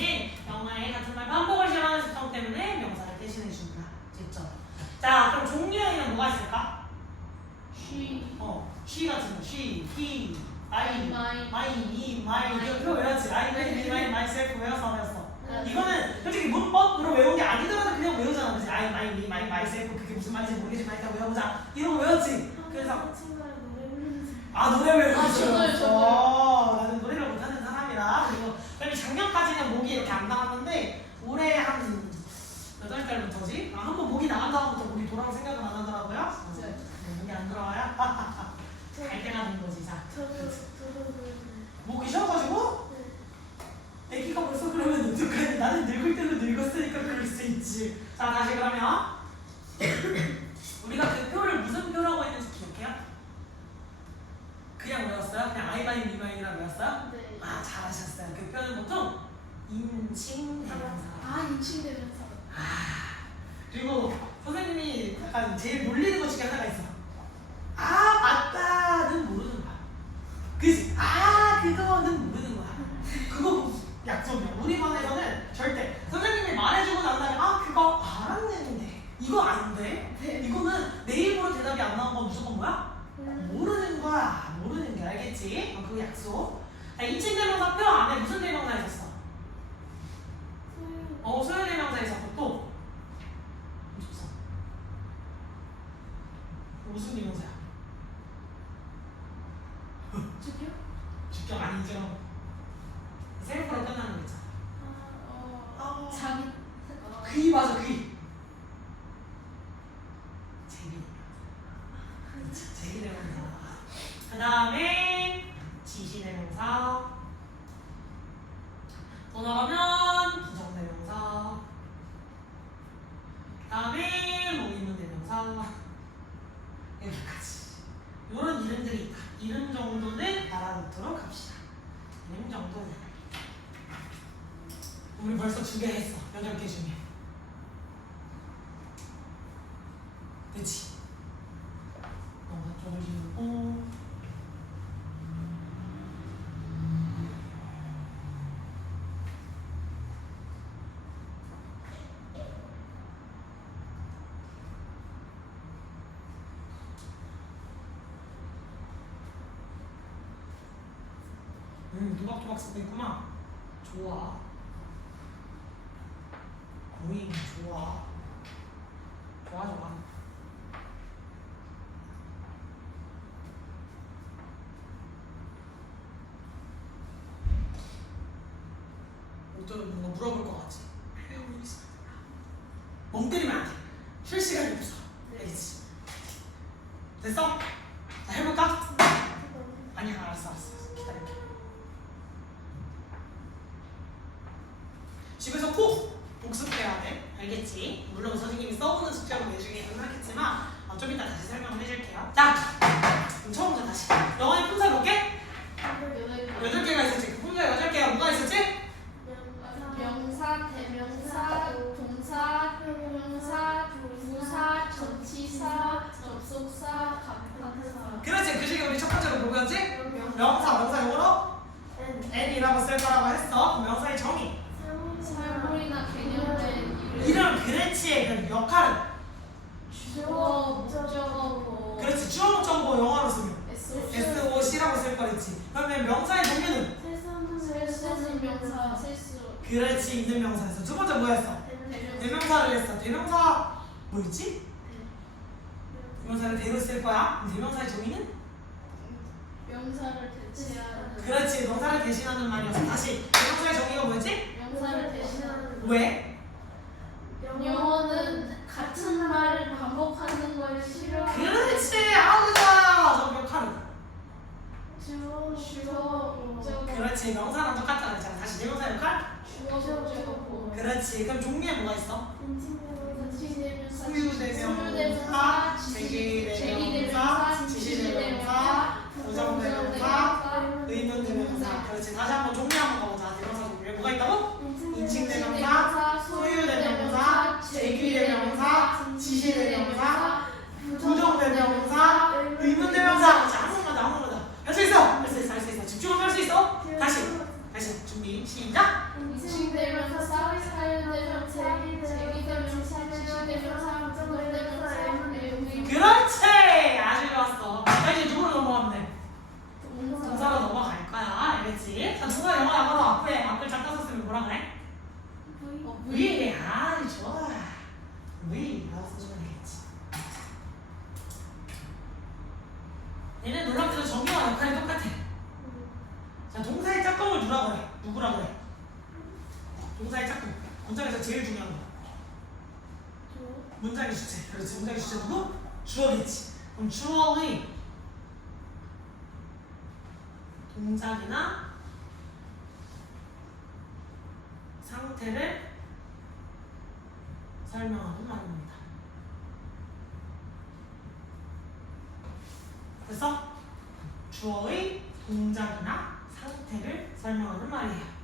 영어의 같은 말 반복을 싫어하는 습성 때문에 명사를 대신해 준다. 됐죠? 자, 그럼 종류에는 뭐가 있을까? she. she 같은 거. she, he, I, my. me, my. 이거 외웠지? I, me, my, myself 외웠어. 네. 이거는 솔직히 문법으로 외운 게 아니더라도 그냥 외우잖아. 그치? I, me, my, myself. 그게 무슨 말인지 모르겠지만 일단 외워보자. 이런 거 외웠지? 그래서 친구랑 노래 부르는 노래 외우고 저도요. 나는 노래를 못하는 사람이라. 그리고 그럼 작년까지는 목이 이렇게 안 나갔는데 올해 한 8달부터지? 한번 목이 나간 다음부터 목이 돌아올 생각은 안 하더라고요. 네. 목이 안 들어와요? 갈 때가 된 거지. 자, 저도 그러는데. 목이 쉬어가지고 네. 애기가 벌써 그러면 어떡하니? 나는 늙을 때도 늙었으니까 그럴 수 있지. 자, 다시 그러면 우리가 그 표를 무슨 표라고 했는지 기억해요? 그냥 외웠어요? 그냥 아이마인 미마인이라고 외웠어요? 네. 잘하셨어요. 그 표는 보통 인칭대명사. 인칭대명사. 그리고 선생님이 약간 제일 놀리는 것 중에 하나가 있어. 맞다는 모르는 거야. 그지? 그거는 모르는 거야. 그거 약속이야. 우리 반에서는 절대 선생님이 말해주고 난 다음에 그거 알았는데 이거 안 돼? 네. 이거는 내 입으로 대답이 안 나온 건 무조건 뭐야? 모르는 거야. 모르는 게 알겠지? 그 약속. 인칭 대명사 표 안에 무슨 대명사 있었어? 소유 대명사 있었고 또 무슨 대명사야? 주격? 주격 아니죠. 셀프로 끝나는 거 있잖아. 자기. 그이 맞아 그이. 제비. 제비 대명사. 그 다음에 지시대명사. 더 나가면 부정대명사. 그 다음에 뭐 의문대명사. 여기까지. 이런 이름들이 있다. 이름 정도는 알아놓도록 합시다. 이름 정도는. 우리 벌써 2개 했어. 8개 중에. 그치? 쪽을 지우고. 토박토박 쓰고 있구나. 좋아. 고잉 좋아. 좋아. 뭔가 물어볼 것 같지? 멍 때리면 안 돼. 쉴 시간이 없어. 알겠지? 됐어? 자, 해볼까? 아니야, 알았어. 기다릴게. 집에서 꼭 복습해야 돼. 알겠지? 물론 선생님이 써오는 숙제로 내주기는 하겠지만 좀 이따 다시 설명을 해줄게요. 자, 그럼 처음부터 다시. 영어의 품사 몇 개? 8개가 있었지. 그 품사 8개가 뭐가 있었지? 명사, 대명사, 동사, 형용사, 부사, 전치사, 접속사, 갑판사. 그렇지. 그 중에 우리 첫 번째로 뭐였지? 명사 영어로 N이라고 쓸 거라고 했어. 그럼 명사의 정의. 사물이나 개념된 이런 그렇지. 그 역할은 주어, 목적어, 그렇지. 주어 목적어 영어로 쓰면 SOC라고 쓸 거랬지. 그러면 명사의 종류는 실수는 명사, 실수. 그렇지. 있는 명사에서 두 번째 뭐였어? 대명사를 했어. 대명사 뭐였지? 대명사를 대로 쓸 거야. 그럼 대명사의 종류는? 명사를 대체하는. 그렇지. 명사를 대신하는 말이었어. 다시. 대명사의 종류가 뭐였지? 명사를 대신하는. 왜? 영어는 같은 말을 반복하는 걸 싫어하는. 그렇지. 아우 좋아. 저 역할은? 주어, 목적어. 그렇지. 명사랑 똑같잖아. 자, 다시 대명사 역할? 주어, 목적어. 그렇지. 그럼 종류에 뭐가 있어? 소유대명사, 제기대명사, 지시대명사, 부정대명사, 의문대명사. 그렇지. 다시 한번 종류 한번 가보자. 대명사 종류에 뭐가 있다고? 인칭대명사, 소유대명사, 제기대명사, 지시대명사, 부정대명사, 의문대명사. 자, 아무거나. 할 수 있어. 집중하면 할 수 있어. 다시 준비 시작. 인칭대명사, 사유대명사, 제기대명사, 지시대명사, 부정대명사, 의문대명사. 그렇지. 아주 좋았어. 자, 이제 누구로 넘어가면 돼? 동사로 넘어갈 거야. 알겠지? 자, 누가 영어 약어로 앞을 작가 썼으면 뭐라 그래? V. 아주 좋아. V 라고 써주면 되겠지. 얘는 놀랍게도 정의와 역할이 똑같아. 자, 동사의 짝꿍을 누구라 그래? 동사의 짝꿍. 문장에서 제일 중요한 거. 문장의 주체. 그렇지. 문장의 주체 누구? 주어겠지. 그럼 주어의 동작이나 상태를 설명하는 말입니다. 그래서 주어의 동작이나 상태를 설명하는 말이에요.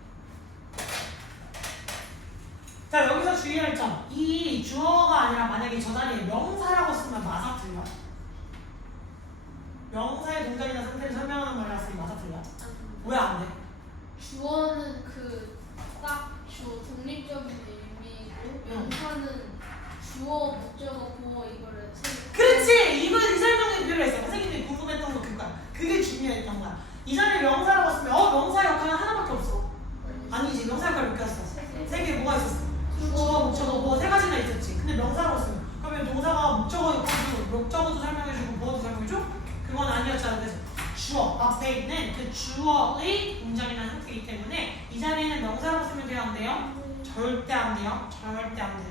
자, 여기서 주의할 점. 이 주어가 아니라 만약에 저 자리에 명사라고 쓰면 맞아 틀려? 명사의 동작이나 상태를 설명하는 말이라 쓰면 맞아 틀려? 왜 안 돼? 주어는 딱 독립적인 의미고 명사는 주어, 목적어, 보어 이거를 그렇지! 이 설명이 필요했어. 선생님이 궁금했던 거 그거야. 그게 중요했던 거야. 이 자리에 명사라고 쓰면 명사 역할은 하나밖에 없어. 아니지. 명사 역할 몇 개 있어? 3개 뭐가 있었어? 주어, 목적어, 보어 3가지나 있었지. 근데 명사라고 쓰면 그러면 동사가 목적어도 설명해주고 보어도 설명해줘? 그건 아니었잖아. 그래서 주어 앞에 있는 그 주어의 동작이나 상태이기 때문에 이 자리에는 명사라고 쓰면 돼요? 안 돼요? 절대 안 돼요.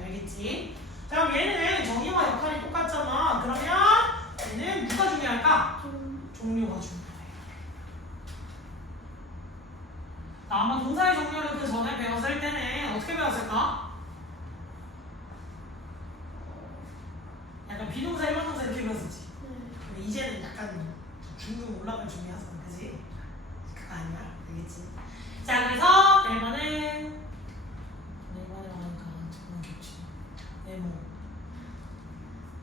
알겠지? 자, 그럼 얘는 정의와 역할이 똑같잖아. 그러면 얘는 누가 중요할까? 종류가 중요해. 비동사, 일반동사 이렇게 배웠었지. 네. 근데 이제는 약간 중등 올라갈 준비하잖아, 그지? 그거 아니야, 알겠지? 자, 그래서 1번은 나니까 정말 좋지. 네모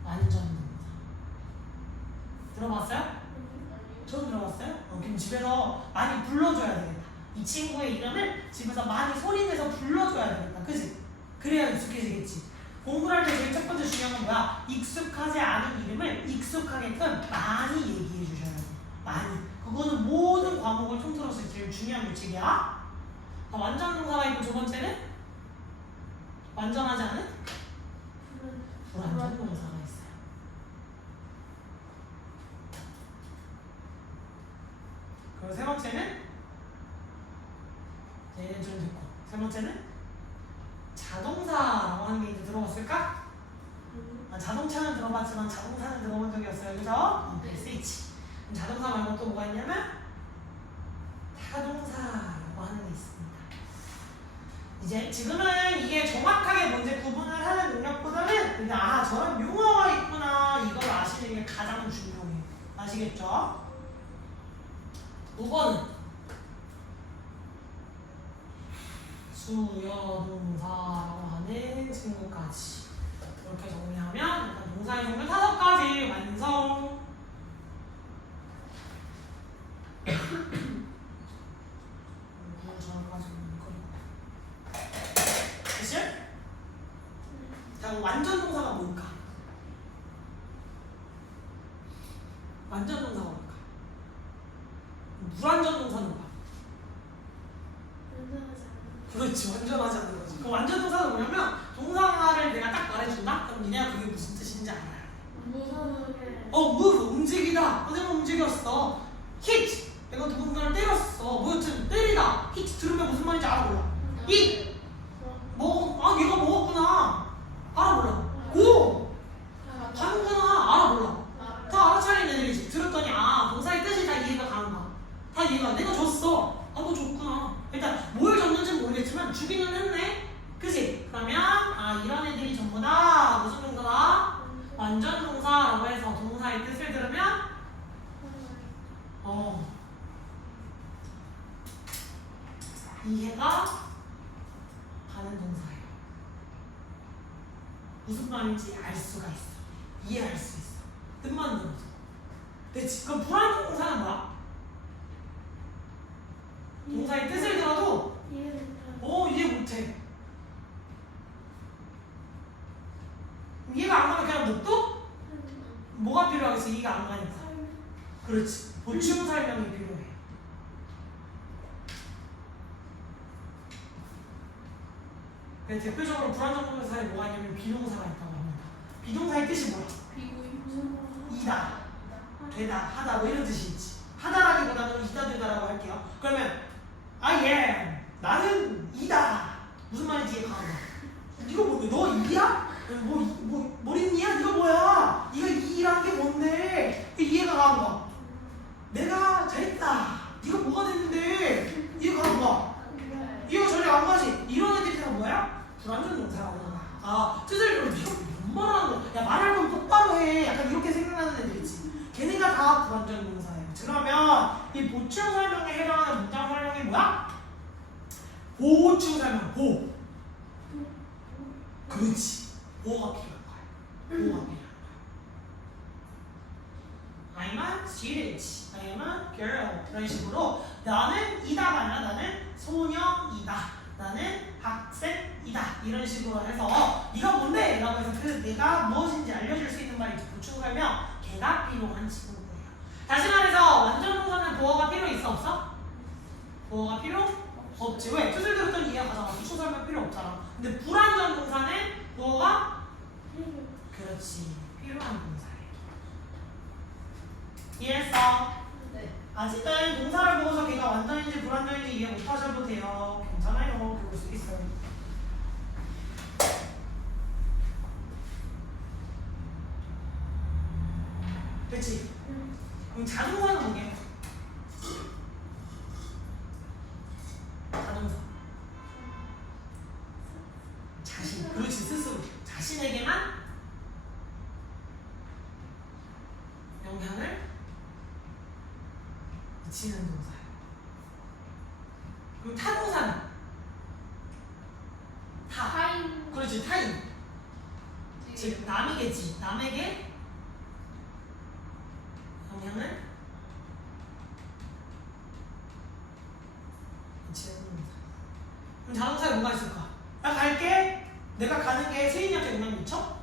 완전 동사. 들어봤어요? 처음 들어봤어요? 그럼 집에서 많이 불러줘야 되겠다. 이 친구의 이름을 집에서 많이 소리내서 불러줘야 되겠다. 그지? 그래야 익숙해지겠지. 공부를 할 때 제일 첫 번째 중요한 건 뭐야? 익숙하지 않은 이름을 익숙하게끔 많이 얘기해 주셔야 돼. 많이. 그거는 모든 과목을 통틀어서 제일 중요한 규칙이야. 완전 동사가 있고 두 번째는 완전하지 않은 불완전 동사가 있어요. 그리고 세 번째는 얘는 좀 듣고 세 번째는 자동사라고 하는 게 이제 들어봤을까? 자동차는 들어봤지만 자동사는 들어본 적이 없어요. 그죠? SH. 자동사 말고 또 뭐가 있냐면 타동사라고 하는 게 있습니다. 이제 지금은 이게 정확하게 문제 구분을 하는 능력보다는 그냥 저런 용어가 있구나 이걸 아시는 게 가장 중요해요. 아시겠죠? 5번은 수여동사라고 하는 친구까지 이렇게 정리하면 일단 동사의 종류 5가지 완성. 됐지? 자, 그럼 완전 동사가 뭘까? 완전 동사가 뭘까? 불완전 동사는 뭐야? 그렇지, 완전하지 않는 거지. 그 완전 동사는 뭐냐면 동사를 내가 딱 말해준다? 그럼 니네가 그게 무슨 뜻인지 알아야 돼. move, 움직이다. 내가 움직였어. hit, 내가 누군가를 때렸어. 뭐였든 때리다. hit 들으면 무슨 말인지 알아 몰라. eat, 얘가 먹었구나. 알아 몰라. go, 가는구나. 알아 몰라. 다 알아차리는 애들이지. 들었더니 동사의 뜻이 다 이해가 가는 거야. 다 이해가. 내가 줬어. 너 줬구나. 일단 뭘 줬는지는 모르겠지만 주기는 했네. 그치? 그러면 이런 애들이 전부 다 무슨 동사다? 완전 동사라고 해서 동사의 뜻을 들으면 이해가 가는 동사예요. 무슨 말인지 알 수가 있어. 이해할 수 있어. 뜻만 들어서. 됐지? 그럼 불완전 동사는 뭐야? 동사의 뜻을 들어도 이해 못해. 이해가 안 가면 그냥 냅둬? 뭐가 필요하겠어? 이해가 안 가니까. 그렇지. 보충 설명이 필요해. 대표적으로 불완전 동사에 뭐가 있냐면 비동사가 있다고 합니다. 비동사의 뜻이 뭐야? 이다, 되다, 하다 뭐 이런 뜻이 있지. 하다라기보다는 이다, 되다라고 할게요. 그러면 I am, 나는 이다. 무슨 말인지 이해가 안 가. 이거 뭔데? 너 이야? 머리니야? 이거 뭐야? 이거 이란 게 뭔데? 이해가 가는 거야. 내가 잘했다. 이거 뭐가 됐는데? 이해가 가는 거야. 이해가 전혀 안 가지. 이런 애들이 다 뭐야? 불완전 동사라고 하는 거야. 뜻을 들으면 네가 뭔 말하는 거야? 야, 말할 거면 똑바로 해. 약간 이렇게 생각하는 애들이지. 걔네가 다 불완전 동사예요. 그러면 이 보충 설명에 해당하는 문장 설명이 뭐야? 보충 설명. 그렇지. 보호가 필요한 거야. 보호가 필요한 거야. I'm a student. I'm a girl. 이런 식으로 나는 이다가 아니라 나는 소녀이다. 나는 학생이다. 이런 식으로 해서 네가 뭔데? 라고 해서 그 내가 무엇인지 알려줄 수 있는 말이 보충 설명. 걔가 필요한 친구예요. 다시 말해서 완전 동사는 보호가 필요 있어 없어? 보호가 필요 없지. 왜? 뜻을 들었더니 이해가 가잖아. 보충 설명 필요 없잖아. 근데 불완전 동사는 보호가 그렇지. 필요한 동사예요. 이해했어? 네. 아직은 동사를 보고서 걔가 완전인지 불완전인지 이해 못하셔도 돼요. 괜찮아요. 배울 수 있어요. 그렇지? 그럼 자동사는 뭐게? 자동사. 자신. 그렇지. 스스로. 자신에게만 영향을 미치는 동사예요. 그럼 타동사는 타인. 그렇지, 타인. 즉 남이겠지. 남에게 영향을 미치는 동사. 그럼 자동사에 뭐가 있을까? 나 갈게. 내가 가는 게 세인이한테 영향 미쳐?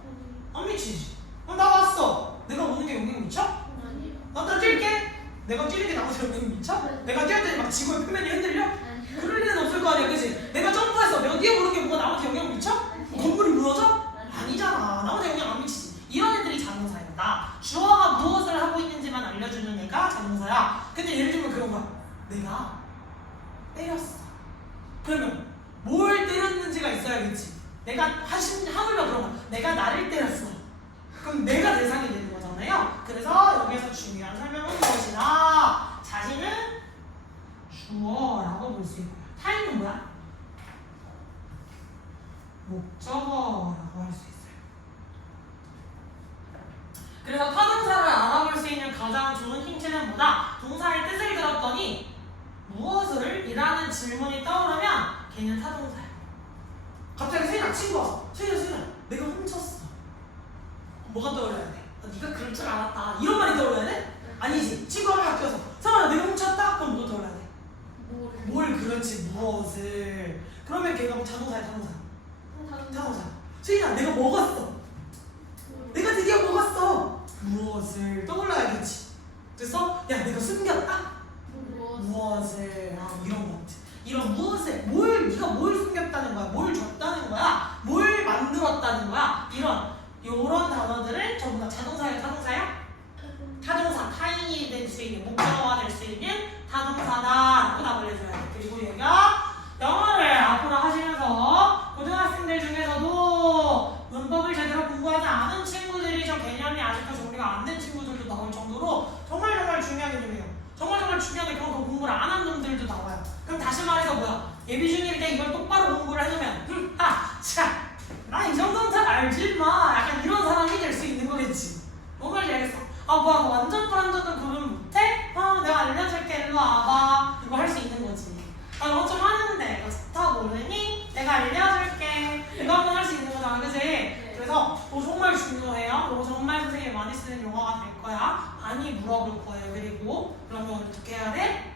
안 미치지. 그럼 나 왔어. 내가 오는 게 영향 미쳐? 아니요. 나 뛸게. 내가 뛰는 게 나한테 영향 미쳐? 내가 뛰었더니 막 지구의 표면이 흔들려? 아니요. 그럴 일은 없을 거 아니야, 그치? 내가 점프했어. 내가 뛰어오는 게 뭐가 나한테 영향 미쳐? 건물이 무너져? 아니잖아. 나한테 영향 안 미치지. 이런 애들이 자동사야. 나 주어가 무엇을 하고 있는지만 알려주는 애가 자동사야. 근데 예를 들면 그런 거야. 내가 때렸어. 그러면 뭘 때렸는지가 있어야겠지. 내가 하물며 그런 거야. 내가 나를 때렸어. 그럼 내가 대상이 되는 거잖아요. 그래서 여기서 중요한 설명은 무엇이다? 자신은 주어라고 볼 수 있고요. 타인은 뭐야? 목적어라고 할 수 있어요. 그래서 타동사를 알아볼 수 있는 가장 좋은 힌트는 뭐다? 동사의 뜻을 들었더니 무엇을? 이라는 질문이 떠오르면 걔는 타동사야. 갑자기 세인아 친구 왔어. 세인아 내가 훔쳤어. 뭐가 떠올려야 돼? 네가 그럴 줄 알았다. 이런 말이 떠올려야 돼? 아니지. 친구가 바뀌어서 성아나 내가 훔쳤다? 그럼 뭐가 떠올려야 돼? 뭘 그렇지 무엇을. 그러면 걔가 뭐 자동사야 타동사? 타동사. 세인아 내가 먹었어. 내가 드디어 먹었어. 무엇을 떠올라야겠지. 그래서 야 내가 숨겼다. 무엇을. 이런 것 같아. 이런 무엇을 네가 뭘 숨겼다는 거야. 뭘 줬다는 거야. 뭘 만들었다는 거야. 요런 단어들은 전부 다 자동사야 타동사야? 타동사. 타인이 될 수 있는 목적어가 될 수 있는 타동사다라고 답을 해줘야 돼. 그리고 여기가 영어를 앞으로 하시면서 고등학생들 중에서도 문법을 제대로 공부하지 않은 친구들이 저 개념이 아직도 정리가 안 된 친구들도 나올 정도로 정말 중요한 개념이에요. 정말 중요하게 그런 거 공부를 안 한 놈들도 나와요. 그럼 다시 말해서 뭐야? 예비 중일 때 이걸 똑바로 공부를 해놓으면 나 이 정도는 잘 알지 마. 약간 이런 사람이 될 수 있는 거겠지. 뭔 말인지 알겠어? 뭐야 너 완전 불안전은 구분 못해? 내가 알려줄게. 일로 와봐. 이거 할 수 있는 거지. 너 좀 하는데 너 스타 모르니? 내가 알려줄게. 이거 한번 할 수 있는 거잖아, 그치? 그래서 너 정말 중요해요. 너 정말 선생님이 많이 쓰는 용어가 될 거야. 많이 물어볼 거예요. 그리고 그러면 어떻게 해야 돼?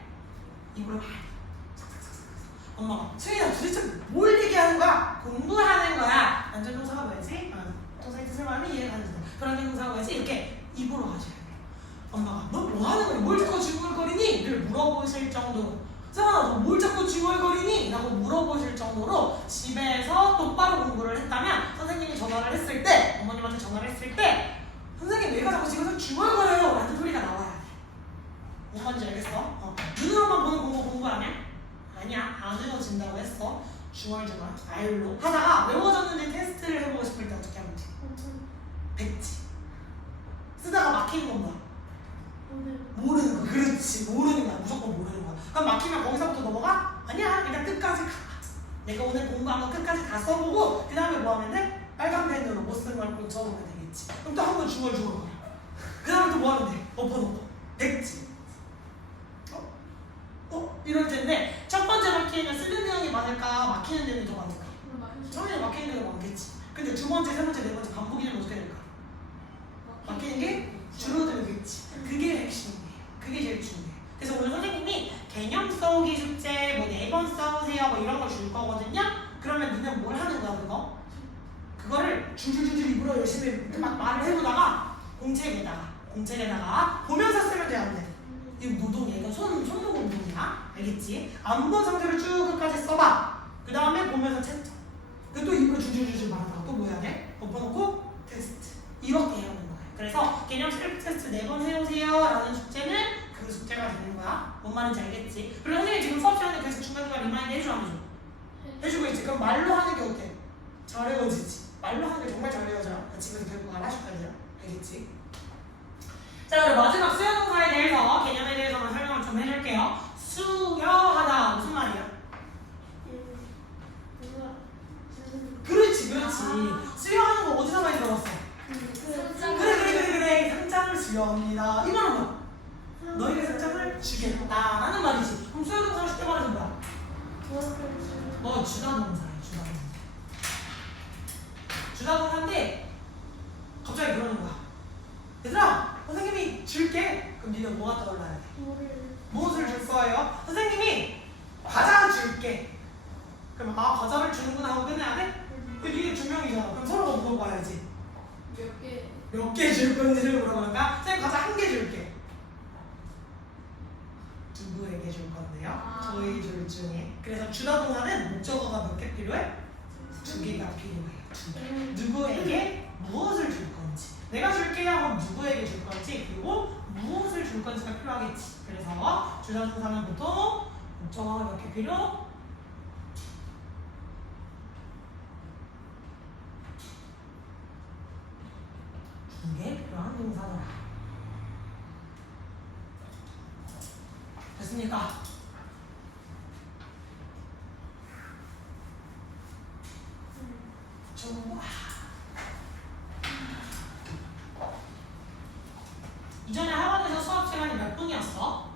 이걸 엄마가 수인아 도대체 뭘 얘기하는 거야? 공부하는 거야. 완전 동사가 뭐지? 동사의 뜻을 말하면 이해가 안 된다. 그런 동사가 뭐지? 이렇게 입으로 하셔야 돼. 엄마가 너 뭐 하는 거니? 뭘 자꾸 중얼거리니? 를 물어보실 정도로. 수인아 너 뭘 자꾸 중얼거리니? 라고 물어보실 정도로 집에서 똑바로 공부를 했다면 선생님이 전화를 했을 때, 어머님한테 전화를 했을 때 선생님 얘가 자꾸 집에서 중얼거려요 라는 소리가 나와야 돼. 뭔 말인지 알겠어? 눈으로만 보는 공부하면 아니야, 안 외워진다고 했어. 중얼중얼 아율로 하다가 외워졌는지 테스트를 해보고 싶을 때 어떻게 하면 돼? 백지. 쓰다가 막히는 건 뭐야? 모르는 거. 그렇지, 모르는 거야. 무조건 모르는 거야. 그럼 막히면 거기서부터 넘어가? 아니야, 일단 끝까지 가. 내가 오늘 공부한 거 끝까지 다 써보고 그 다음에 뭐 하면 돼? 빨간 펜으로 못 쓰는 걸 적으면 되겠지. 그럼 또 한 번 중얼중얼 거려. 그 다음에 또 뭐 하면 돼? 엎어 백지. 이럴 텐데 첫 번째 막히는 쓰는 내용이 많을까? 막히는 데는 더 많을까? 처음에 막히는 데가 많겠지. 근데 두 번째, 세 번째, 네 번째 반복이 되면 어떻게 될까? 막히는 게 줄어들겠지. 그게 핵심이에요. 그게 제일 중요해요. 그래서 오늘 선생님이 개념 써오기 숙제 뭐 4번 써오세요 뭐 이런 거 줄 거거든요. 그러면 니는 뭘 하는 거야 그거? 그거를 줄줄줄줄 입으로 열심히 막 말을 해보다가 공책에다가 보면서 쓰면 돼. 안 돼? 이거 노동이야. 이거 손노동 운동이야. 알겠지? 안 본 상태로 쭉 끝까지 써봐. 그 다음에 보면서 채점. 또 입으로 줄줄줄줄 말하다가 또 뭐 해야 돼? 엎어놓고 테스트. 이렇게 해야 하는 거야. 그래서 개념 셀프 테스트 4번 해오세요 라는 숙제는 그 숙제가 되는 거야. 뭔 말인지 알겠지? 그리고 선생님 지금 수업 시간에 계속 중간중간 리마인드 해줘 안 해줘? 해주고 있지. 그럼 말로 하는 게 어때? 잘 외워지지. 말로 하는 게 정말 잘 외워져요. 집에서 결국 알아줄 거예요. 알겠지? 자, 그럼 마지막 수요동사에 대해서 개념에 대해서만 설명을 좀 해줄게요. 수여하다 무슨 말이야? 그렇지. 수여하는 거 어디서 많이 들어봤어? 그래. 상장을 수여합니다. 이 말은 뭐야? 너희의 상장을 주겠다라는 말이지. 그럼 수요동사 쉽게 말해서 뭐야? 주다 동사야. 주다 동사인데 갑자기 그러는 거야. 얘들아, 선생님이 줄게. 그럼 니네 뭐가 떠올라야 돼? 무엇을 줄 거예요? 선생님이 과자 줄게. 그럼 과자를 주는구나 하고 끝내야 돼? 근데 니네 두 명이잖아. 그럼 서로가 물어봐야지. 몇 개 줄 건지를 물어보니까 선생님 과자 한 개 줄게. 누구에게 줄 건데요? 저희 둘 중에. 그래서 주다 동사는 목적어가 몇 개 필요해? 2개가 필요해요. 2개. 누구에게 무엇을 줄 건지. 내가 줄게 하면 누구에게 줄 건지, 그리고 무엇을 줄 건지가 필요하겠지. 그래서 주다 동사는 보통 목적어가 몇 개 필요? 2개 필요한 동사더라. 됐습니까? 좋아. 이전에 학원에서 수업 시간이 몇 분이었어?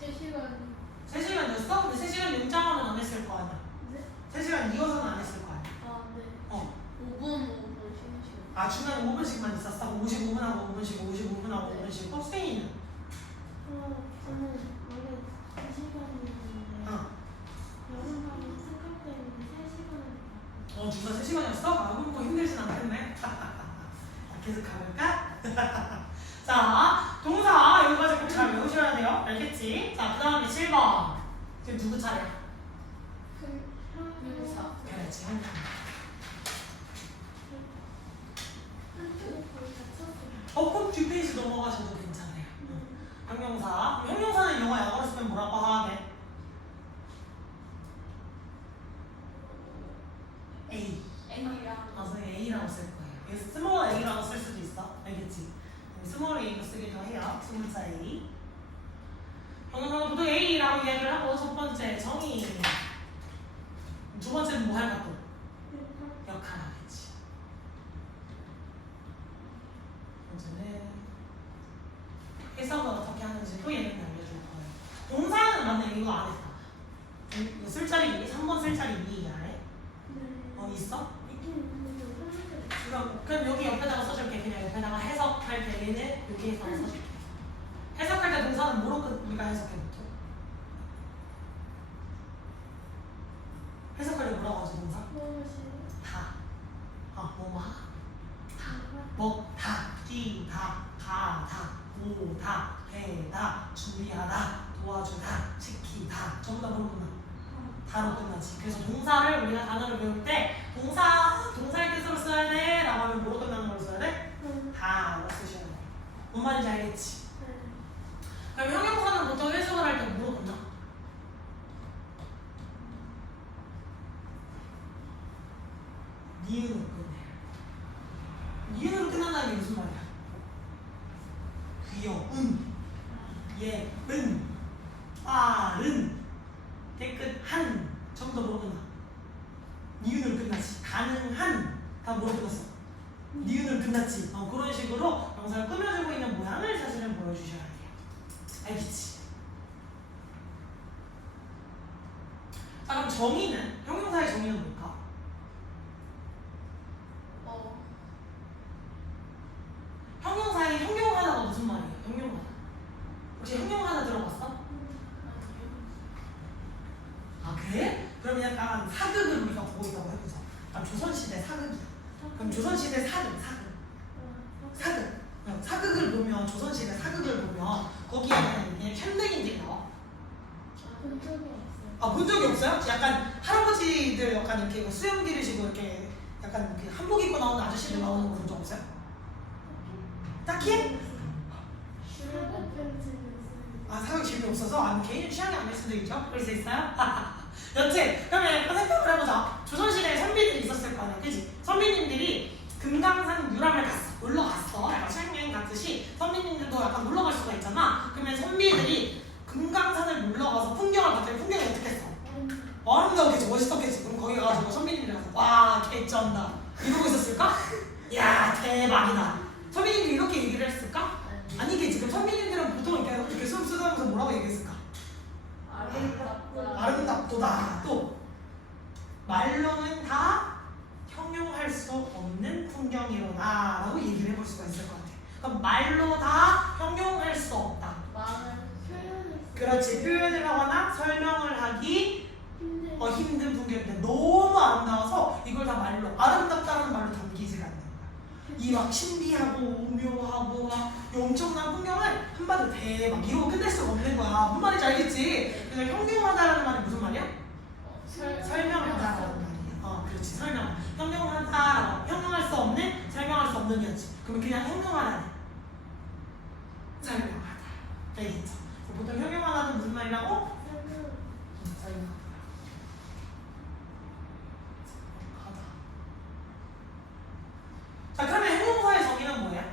3시간. 3시간이었어? 근데 3시간 연장은 안 했을 거 아니야? 네? 3시간 이어서는 안 했을 거 아니야? 네. 5분. 5분 쉬는 시간. 중간에 5분씩만 있었어? 55분하고 5분씩, 55분하고 5분씩. 수행이는? 저는 원래 2시간이었는데 여름방학 생각 때문에 3시간을 주가 3시간이었어? 그럼 뭐 힘들진 않겠네. 계속 가볼까? 자, 동사 여기까지 꼭 잘 외우셔야 돼요. 알겠지? 자, 그 다음에 7번. 지금 누구 차례야? 형용사. 그렇지, 한쪽에 거의 다 썼어요. 꼭 뒷페이지 넘어가셔도 괜찮아요. 형용사. 형용사는 영어 약어로 쓰면 뭐라고 하게? A. 선생님 A라고 쓸 거예요. 여기서 스몰 A라고 쓸 수도 있어. 알겠지? 스몰 A로 쓰기도 해요. 스몰자 A. 형용사는 보통 A라고 이야기를 하고 첫 번째 정의. 두 번째는 뭐 할까 또? 역할 하겠지. 번째는 해석을 어떻게 하는지도 얘는 알려줄 거예요. 동사는 맞네. 이거 안 했다. 이거 쓸 자리 3번 쓸 자리 2 안에? 있어? 그럼 여기 옆에다가 써줄게. 그냥 옆에다가 해석할 때는 여기에다가 써줄게. 해석할 때 동사는 뭐로 우리가 해석해놓죠? 해석할 때 뭐라고 하죠 동사? 다. 뭐뭐 먹다, 뛰다, 가다, 오다, 배다, 준비하다, 도와주다, 시키다. 전부 다 뭐로 끝나? 다로 끝나지. 그래서 동사를 우리가 단어를 배울 때 동사의 뜻으로 써야 돼 라고 하면 뭐로 끝나는 걸 써야 돼? 다로 쓰셔야 돼. 뭔 말인지 알겠지? 그럼 형용사는 보통 해석을 할 때 뭐로 끝나? 니은으로 끝내요. 니은으로 끝난다는 게 무슨 말이야? 귀여운, 예쁜, 빠른, 깨끗한. 전부 다 뭐로 끝나? 니은으로 끝나지. 가능한 다 뭐로 끝났어? 니은으로 끝났지. 그런 식으로 명사를 꾸며주고 있는 모양을 사실은 보여주셔야 돼요. 알겠지? 자, 그럼 정의는? 형용사의 정의는 뭘까? 형용사의 형용하다가 무슨 말이에요? 형용하다. 혹시 형용하다 들어봤어? 그래? 그럼 약간 사극을 우리가 보고 있다고 해보자. 조선시대 사극이야. 그럼 조선시대 사극. 사극을 보면, 조선시대 사극을 보면 거기에는 그냥 현대인들이 나와. 본 적이 없어요. 본 적이 없어요? 약간 할아버지들 약간 이렇게 수염 기르시고 이렇게 약간 이렇게 한복 입고 나오는 아저씨들 나오는 거 본 적 없어요? 딱히? 사극 재미없어서? 개인 취향이 아닐 수도 있죠? 그럴 수 있어요? 여튼 그러면 생각을 해보자. 조선시대에 선비들이 있었을 거 아니야, 그지? 선비님들이 금강산 유람을 갔어. 놀러 갔어. 약간 수학여행 같듯이 선비님들도 약간 놀러 갈 수가 있잖아. 그러면 선비들이 금강산을 놀러 가서 풍경을 봤더니 풍경이 어떻겠어? 아름다웠겠지, 멋있었겠지. 그럼 거기 가가지고 선비님들이 가서 와 개쩐다 이러고 있었을까? 야 대박이다. 선비님들이 이렇게 얘기를 했을까? 아니겠지. 그렇지. 표현을 하거나 설명을 하기 힘들. 힘든 풍경인데 너무 아름다워서 이걸 다 말로 아름답다는 말로 담기지가 않는 거야. 이 막 신비하고 오묘하고 막 이 엄청난 풍경을 한마디로 대박 이러고 끝낼 수가 없는 거야. 무슨 말인지 알겠지? 그래서 형용하다라는 말이 무슨 말이야? 설명하다라는 말이야. 그렇지. 설명. 형용하다라고 형용할 수 없는 설명할 수 없는 이었지. 그러면 그냥 형용하다네. 설명하다. 알겠죠? 보통 형용하다는 무슨 말이라고? 설명. 자, 그러면 형용사의 정의는 뭐예요?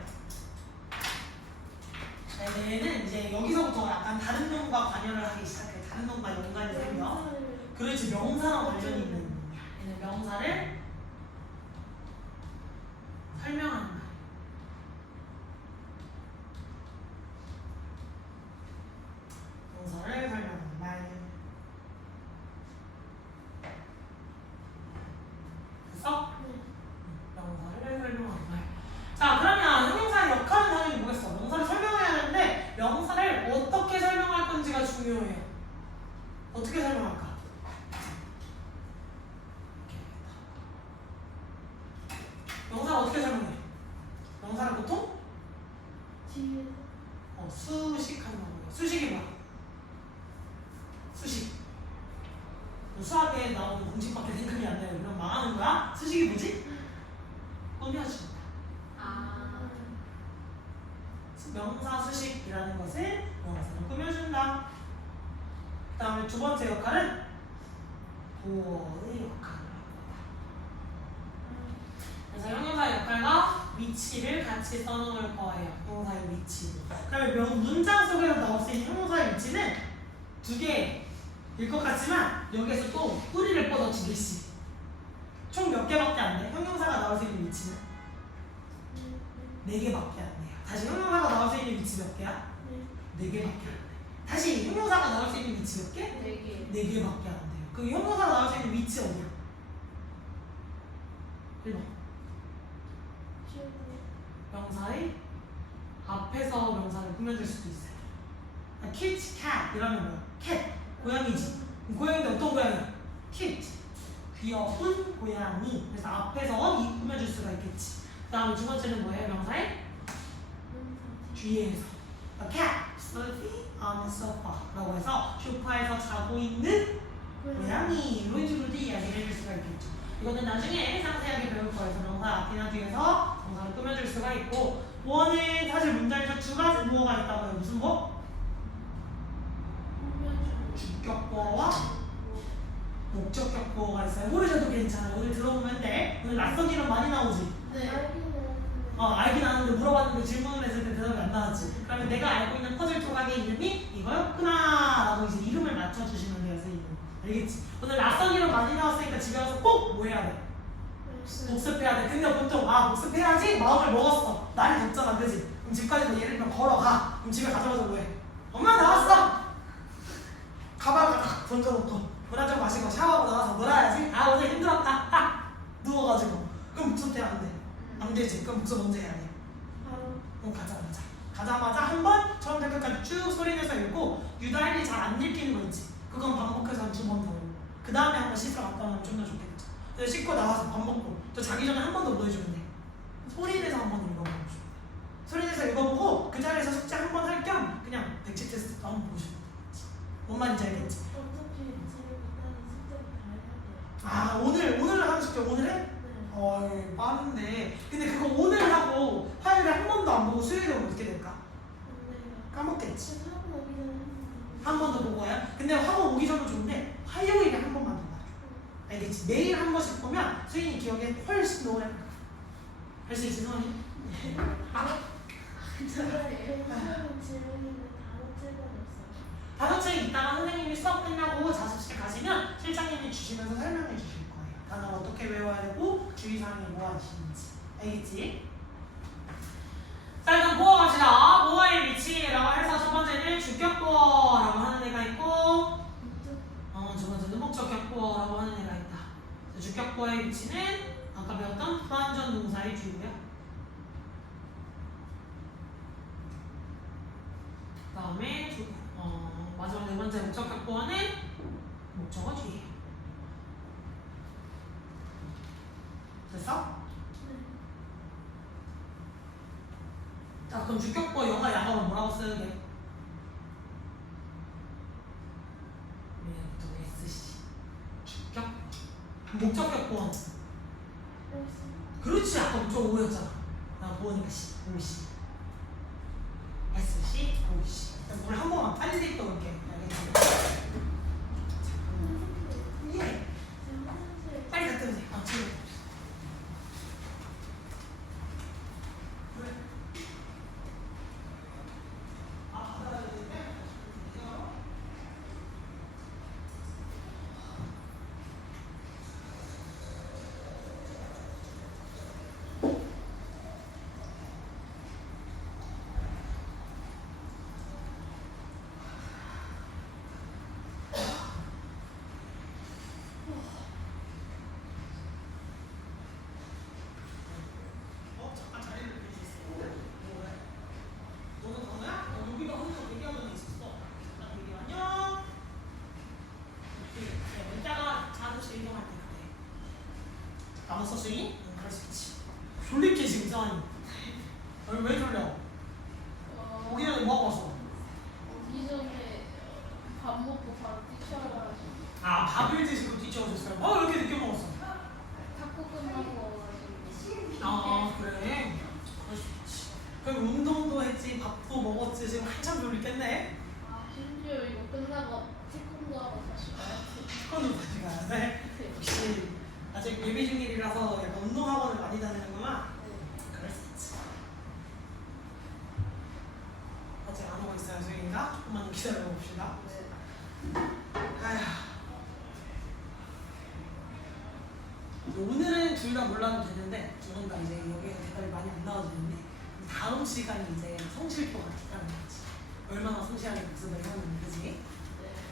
얘는 이제 여기서부터 약간 다른 놈과 관여를 하기 시작해. 다른 놈과 연관이 생겨. 그렇지, 명사랑 관련이 있는 놈이야. 얘는 명사를 설명하는 말. 명사를 설명하는 말. 됐어? 명사를 설명하는 말. 자, 그러면 형용사의 역할은 당연히 뭐겠어? 명사를 설명해야 하는데 명사를 어떻게 설명할 건지가 중요해요. 어떻게 설명할까? 명사를 어떻게 설명해? 명사를 보통 수식하는 거예요. 수식이 뭐야? 수식. 수학에 나오는 공식밖에 생각이 안 나요. 이런 망하는 거야? 수식이 뭐지? 꾸며준다. 명사 수식이라는 것을 명사로 꾸며준다. 그 다음에 두 번째 역할은 보어의 역할을 합니다. 그래서 형용사의 역할과 위치를 같이 써놓을 거예요. 형용사의 위치. 그러면 문장 속에서 나올 수 있는 형용사의 위치는 두 개일 것 같지만 여기에서 또 뿌리를 뻗어 두 개씩. 총 몇 개밖에 안 돼? 형용사가 나올 수 있는 위치는? 4개밖에 안 돼요. 다시 형용사가 나올 수 있는 위치 몇 개야? 4개밖에 안 돼. 다시 형용사가 나올 수 있는 위치 몇 개? 4개. 4개밖에 안 돼요. 그럼 형용사가 나올 수 있는 위치 어디야? 1번. 명사의 앞에서 명사를 꾸며줄 수도 있어요. 키트, 캣 이러면 뭐야? 캣, 고양이지. 고양이인데 어떤 고양이야? 키트, 귀여운 고양이. 그래서 앞에서 이 꾸며줄 수가 있겠지. 그 다음에 두 번째는 뭐예요? 명사의 뒤에서. A cat sleeping on the sofa 라고 해서 소파에서 자고 있는 고양이 이런 식으로도 이야기를 해줄 수가 있겠죠. 이거는 나중에 상세하게 배울 거예요. 명사 앞이나 뒤에서 명사를 꾸며줄 수가 있고, 보어는 사실 문장에서 두 가지 보어가 있다고 해요. 무슨 보어? 주격 보어와 목적격 보어가 있어요. 모르셔도 괜찮아요. 오늘 들어보면 돼. 오늘 낯선 이름 많이 나오지? 알긴 아는데 물어봤는데 질문을 했을 때 대답이 안 나왔지. 그러면 내가 알고 있는 퍼즐 조각의 이름이 이거였구나 라고 이제 이름을 맞춰주시면 돼요. 선생님. 알겠지? 오늘 낯선 이름 많이 나왔으니까 집에 와서 꼭 뭐 해야 돼? 복습해야 돼. 근데 보통 복습해야지 마음을 먹었어. 날이 덥잖아. 그지? 그럼 집까지 뭐 예를 들면 걸어가. 그럼 집에 가자마자 뭐 해? 엄마 나왔어! 가방을 딱 던져놓고 물 한 잔 마시고 샤워하고 나와서 놀아야지. 오늘 힘들었다. 누워가지고. 그럼 복습해야 안 돼. 안 되지. 그럼 복습 언제 해야 돼? 그럼 가자마자 한 번 처음부터 끝까지 쭉 소리내서 읽고 유달리 잘 안 읽히는 거 있지. 그건 반복해서 한 2번 더 읽고 그 다음에 한 번 씻으러 갔다 오면 좀 더 좋겠죠. 그래서 씻고 나와서 밥 먹고 또 자기 전에 한 번 더 뭐 해주면 돼? 소리내서 한 번 읽어보고 싶어. 소리내서 읽어보고 그 자리에서 숙제 한 번 할 겸 그냥 백지 테스트도 한번 보고 싶어. 뭔 말인지 알겠지? 오늘 하는 숙제 오늘 해? 빠른데. 근데 그거 오늘 하고 화요일에 한 번도 안 보고 수요일에 오면 어떻게 될까? 까먹겠지. 한 번 더 보고 와요? 근데 학원 오기 전은 좋은데 화요일에 한 번만 더 봐줘. 알겠지? 매일 한 번씩 보면 수인이 기억에 훨씬 오래 할 수 있지, 성원이? 단어책이 있다가 선생님이 수업 끝나고 자습실 가시면 실장님이 주시면서 설명해 주실 거예요. 단어 어떻게 외워야 되고 주의사항이 뭐 하시는지. 알겠지? 자, 일단 보어 갑시다. 보어의 위치라고 해서 첫 번째는 주격 보어라고 하는 애가 있고, 두 번째는 목적격 보어라고 하는 애가 있다. 주격 보어의 위치는 아까 배웠던 불완전 동사의 뒤고요. 그 다음에 마지막 네 번째 목적 확보하는 목적어 뒤에. 됐어? 자, 그럼 주격보 영어 야어로 뭐라고 쓰는 게? SC. 주격. 목적격보는. 그렇지. 아까 목적 O였잖아. 나 보니까 C, OC. SC, OC. 물 한 번만 빨리 립도 올게. 알겠지? 예. 빨리 갔다 오세요. 지금. 잠깐 자리를 비워주세요. 너는 강호야? 여기가 혼자 얘기하던 애 있었어. 안녕. 이따가 자동차 이동할 때 그때. 나눠서 쓰기? 그럴 수 있지. 졸립게 지금 상황이. 왜 졸려? 오기 전에 뭐 하고 왔어? 오기 전에 밥 먹고 바로 뛰쳐가지고 아, 밥을 드시고 뛰쳐오셨어요? 왜 이렇게 늦게 먹었어? 탁구 끝나고 와가지고 아, 그래? 그럴 수 있지. 그럼 운동도 했지, 밥도 먹었지, 지금 한참 졸리겠네? 심지어 이거 끝나고 태권도 하고 다시 가야지. 태권도 다시 가야 돼? 역시 아직 예비 중일이라서 약간 운동학원을 많이 다니는구나? 그럴 수 있지. 아직 안 오고 있어요, 저희가? 조금만 기다려봅시다. 아휴. 오늘은 둘 다 몰라도 되는데 두 분 다 이제 여기에 대답이 많이 안 나와도 되는데 다음 시간이 이제 성실도가 있다는 거지. 얼마나 성실하게 복습을 해왔는지, 그지?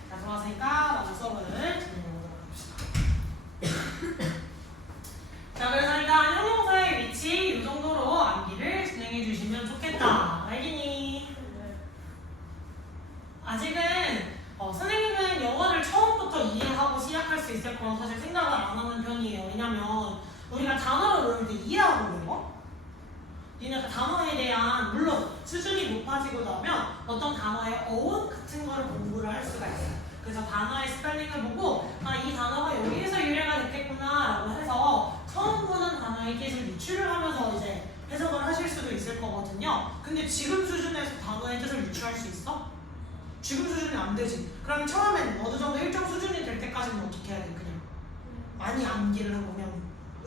자, 좋았으니까 마저 수업을 진행해보도록 합시다. 자, 그래서 일단 형용사의 위치 이 정도로 암기를 진행해 주시면 좋겠다. 알겠니? 아직은 선생님은 영어를 처음부터 이해하고 시작할 수 있을 거라고 사실 생각을 안 하는 편이에요. 왜냐면 우리가 단어를 외울 때 이해하고 외워. 얘네가 단어에 대한 물론 수준이 높아지고 나면 어떤 단어의 어원 같은 거를 공부를 할 수가 있어요. 그래서 단어의 스펠링을 보고 이 단어가 여기에서 유래가 됐겠구나 라고 해서 처음 보는 단어의 뜻을 유추를 하면서 이제 해석을 하실 수도 있을 거거든요. 근데 지금 수준에서 단어의 뜻을 유추할 수 있어? 지금 수준이 안 되지. 그러면 처음엔 어느 정도 일정 수준이 될 때까지는 어떻게 해야 돼? 그냥 많이 암기를 하고 그냥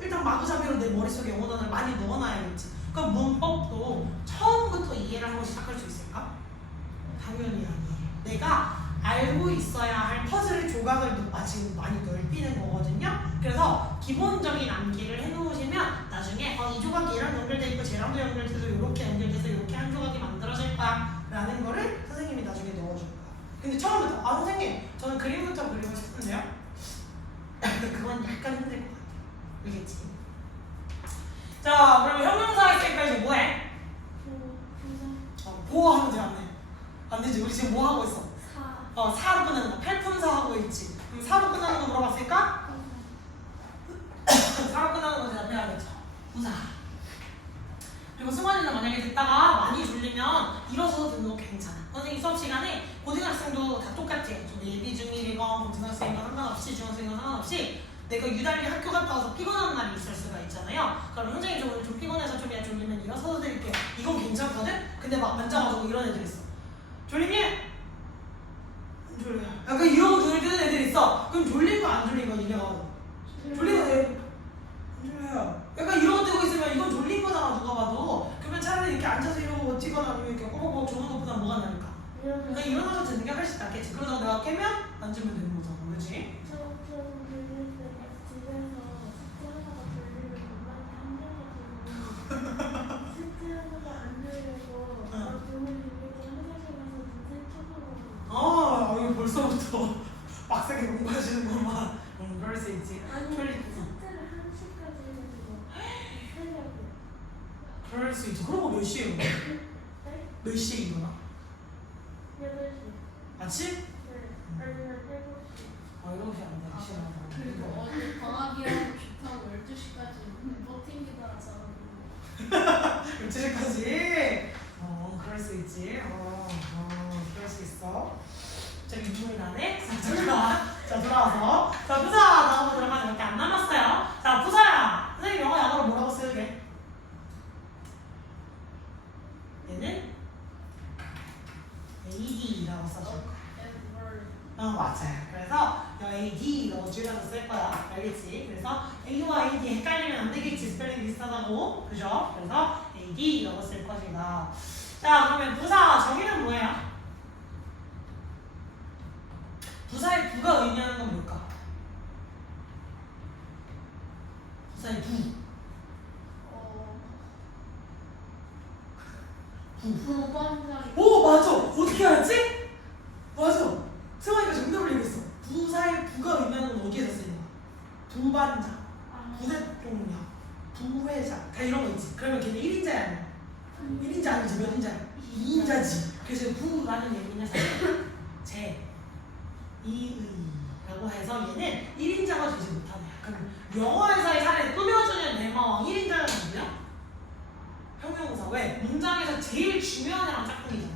일단 마구잡이로 내 머릿속에 영어 단어를 많이 넣어놔야겠지. 그럼 문법도 처음부터 이해를 하고 시작할 수 있을까? 당연히 아니에요. 내가 알고 있어야 할 퍼즐의 조각을 지금 많이 넓히는 거거든요. 그래서 기본적인 암기를 해놓으시면 나중에 이 조각이 얘랑 연결돼 있고 쟤랑도 연결돼서 이렇게 연결돼서 이렇게 한 조각이 만들어질 거야 라는 거를 선생님이 나중에 넣어줄 거야. 근데 처음부터 선생님 저는 그림부터 그리고 싶은데요? 근데 그건 약간 힘들 것 같아. 알겠지? 자, 그럼 형용사 했을 때 이제 뭐해? 보호하면 돼, 안 돼? 안 되지. 우리 지금 뭐 하고 있어? 사로 끝나는 거. 팔품사 하고 있지. 그럼 사로 끝나는 거 물어봤을까? 사로 끝나는 거 대답해야겠죠. 부사. 그리고 승환이는 만약에 듣다가 많이 졸리면 일어서서 듣는 거 괜찮아. 선생님 수업 시간에 고등학생도 다 똑같지. 좀 예비 중일이건 고등학생이건 상관없이 중학생이건 상관없이 내가 유달리 학교 갔다 와서 피곤한 날이 있을 수가 있잖아요. 그럼 선생님 저 오늘 좀 피곤해서 좀 졸리면 일어서서 드릴게요. 이건 괜찮거든? 근데 막 앉아가지고 이런 애들 있어. 졸리니? 안 졸려요. 약간 이러고 눈을 뜨는 애들 있어. 그럼 졸린 거 안 졸린 거 니네가 졸린 거 안 졸려요. 약간 이러고 뜨고 있으면 이건 졸린 거잖아 누가 봐도. 그러면 차라리 이렇게 앉아서 이러고 버티거나 아니면 이렇게 꼬박꼬박 조는 것보다 뭐가 나을까? 그냥 일어나서 듣는 게 훨씬 낫겠지. 그러다가 내가 깨면 앉으면 되는 거잖아. 그렇지? 이거 벌써부터 빡세게 공부하시는구만. 그럴 수 있지. 숙제를 1시까지 해가지고 하려고. 그럴 수 있지. 그런 거 몇 시에 일어나? 네? 몇 시에 일어나? 8시. 아침? 네. 아니면 7시. 7시 안 돼. 싫어. 그리고 어제 방학이라고 좋다고 12시까지 못 튕기더라 자가지고 12시까지? 그럴 수 있지. 그럴 수 있어. 갑자기 눈물이 나네? 자, 돌아와서. 자, 부사 나오고 들어가서 몇 개 안 남았어요. 자, 부사야. 선생님 영어 영어로 뭐라고 쓰게? 얘는 AD라고 써줄 거야. 맞아요. 그래서 AD 너 줄여서 쓸 거야. 알겠지? 그래서 A와 AD 헷갈리면 안 되겠지. 스펠링 비슷하다고. 그죠? 그래서 AD라고 쓸 것이다. 자, 그러면 부사 정의는 뭐예요? 부사의 부가 의미하는 건 뭘까? 부사의 부. 부반장이 오, 맞아. 어떻게 알았지? 맞아. 승환이가 정답을 얘기했어. 부사의 부가 의미하는 건 어디에서 쓰이는 거야? 부반장, 부대통령, 부회장 다 이런 거 있지. 그러면 걔는 1인자야 아니야? 1인자 아니지. 몇 인자야? 2인자지. 그래서 부라는 얘기는 사실 제, 이의라고 해서 얘는 1인자가 되지 못하네. 그럼 영어에서의 사례를 꾸며주는 대마왕 1인자는 누구야? 형용사. 왜? 문장에서 제일 중요한 애랑 짝꿍이잖아.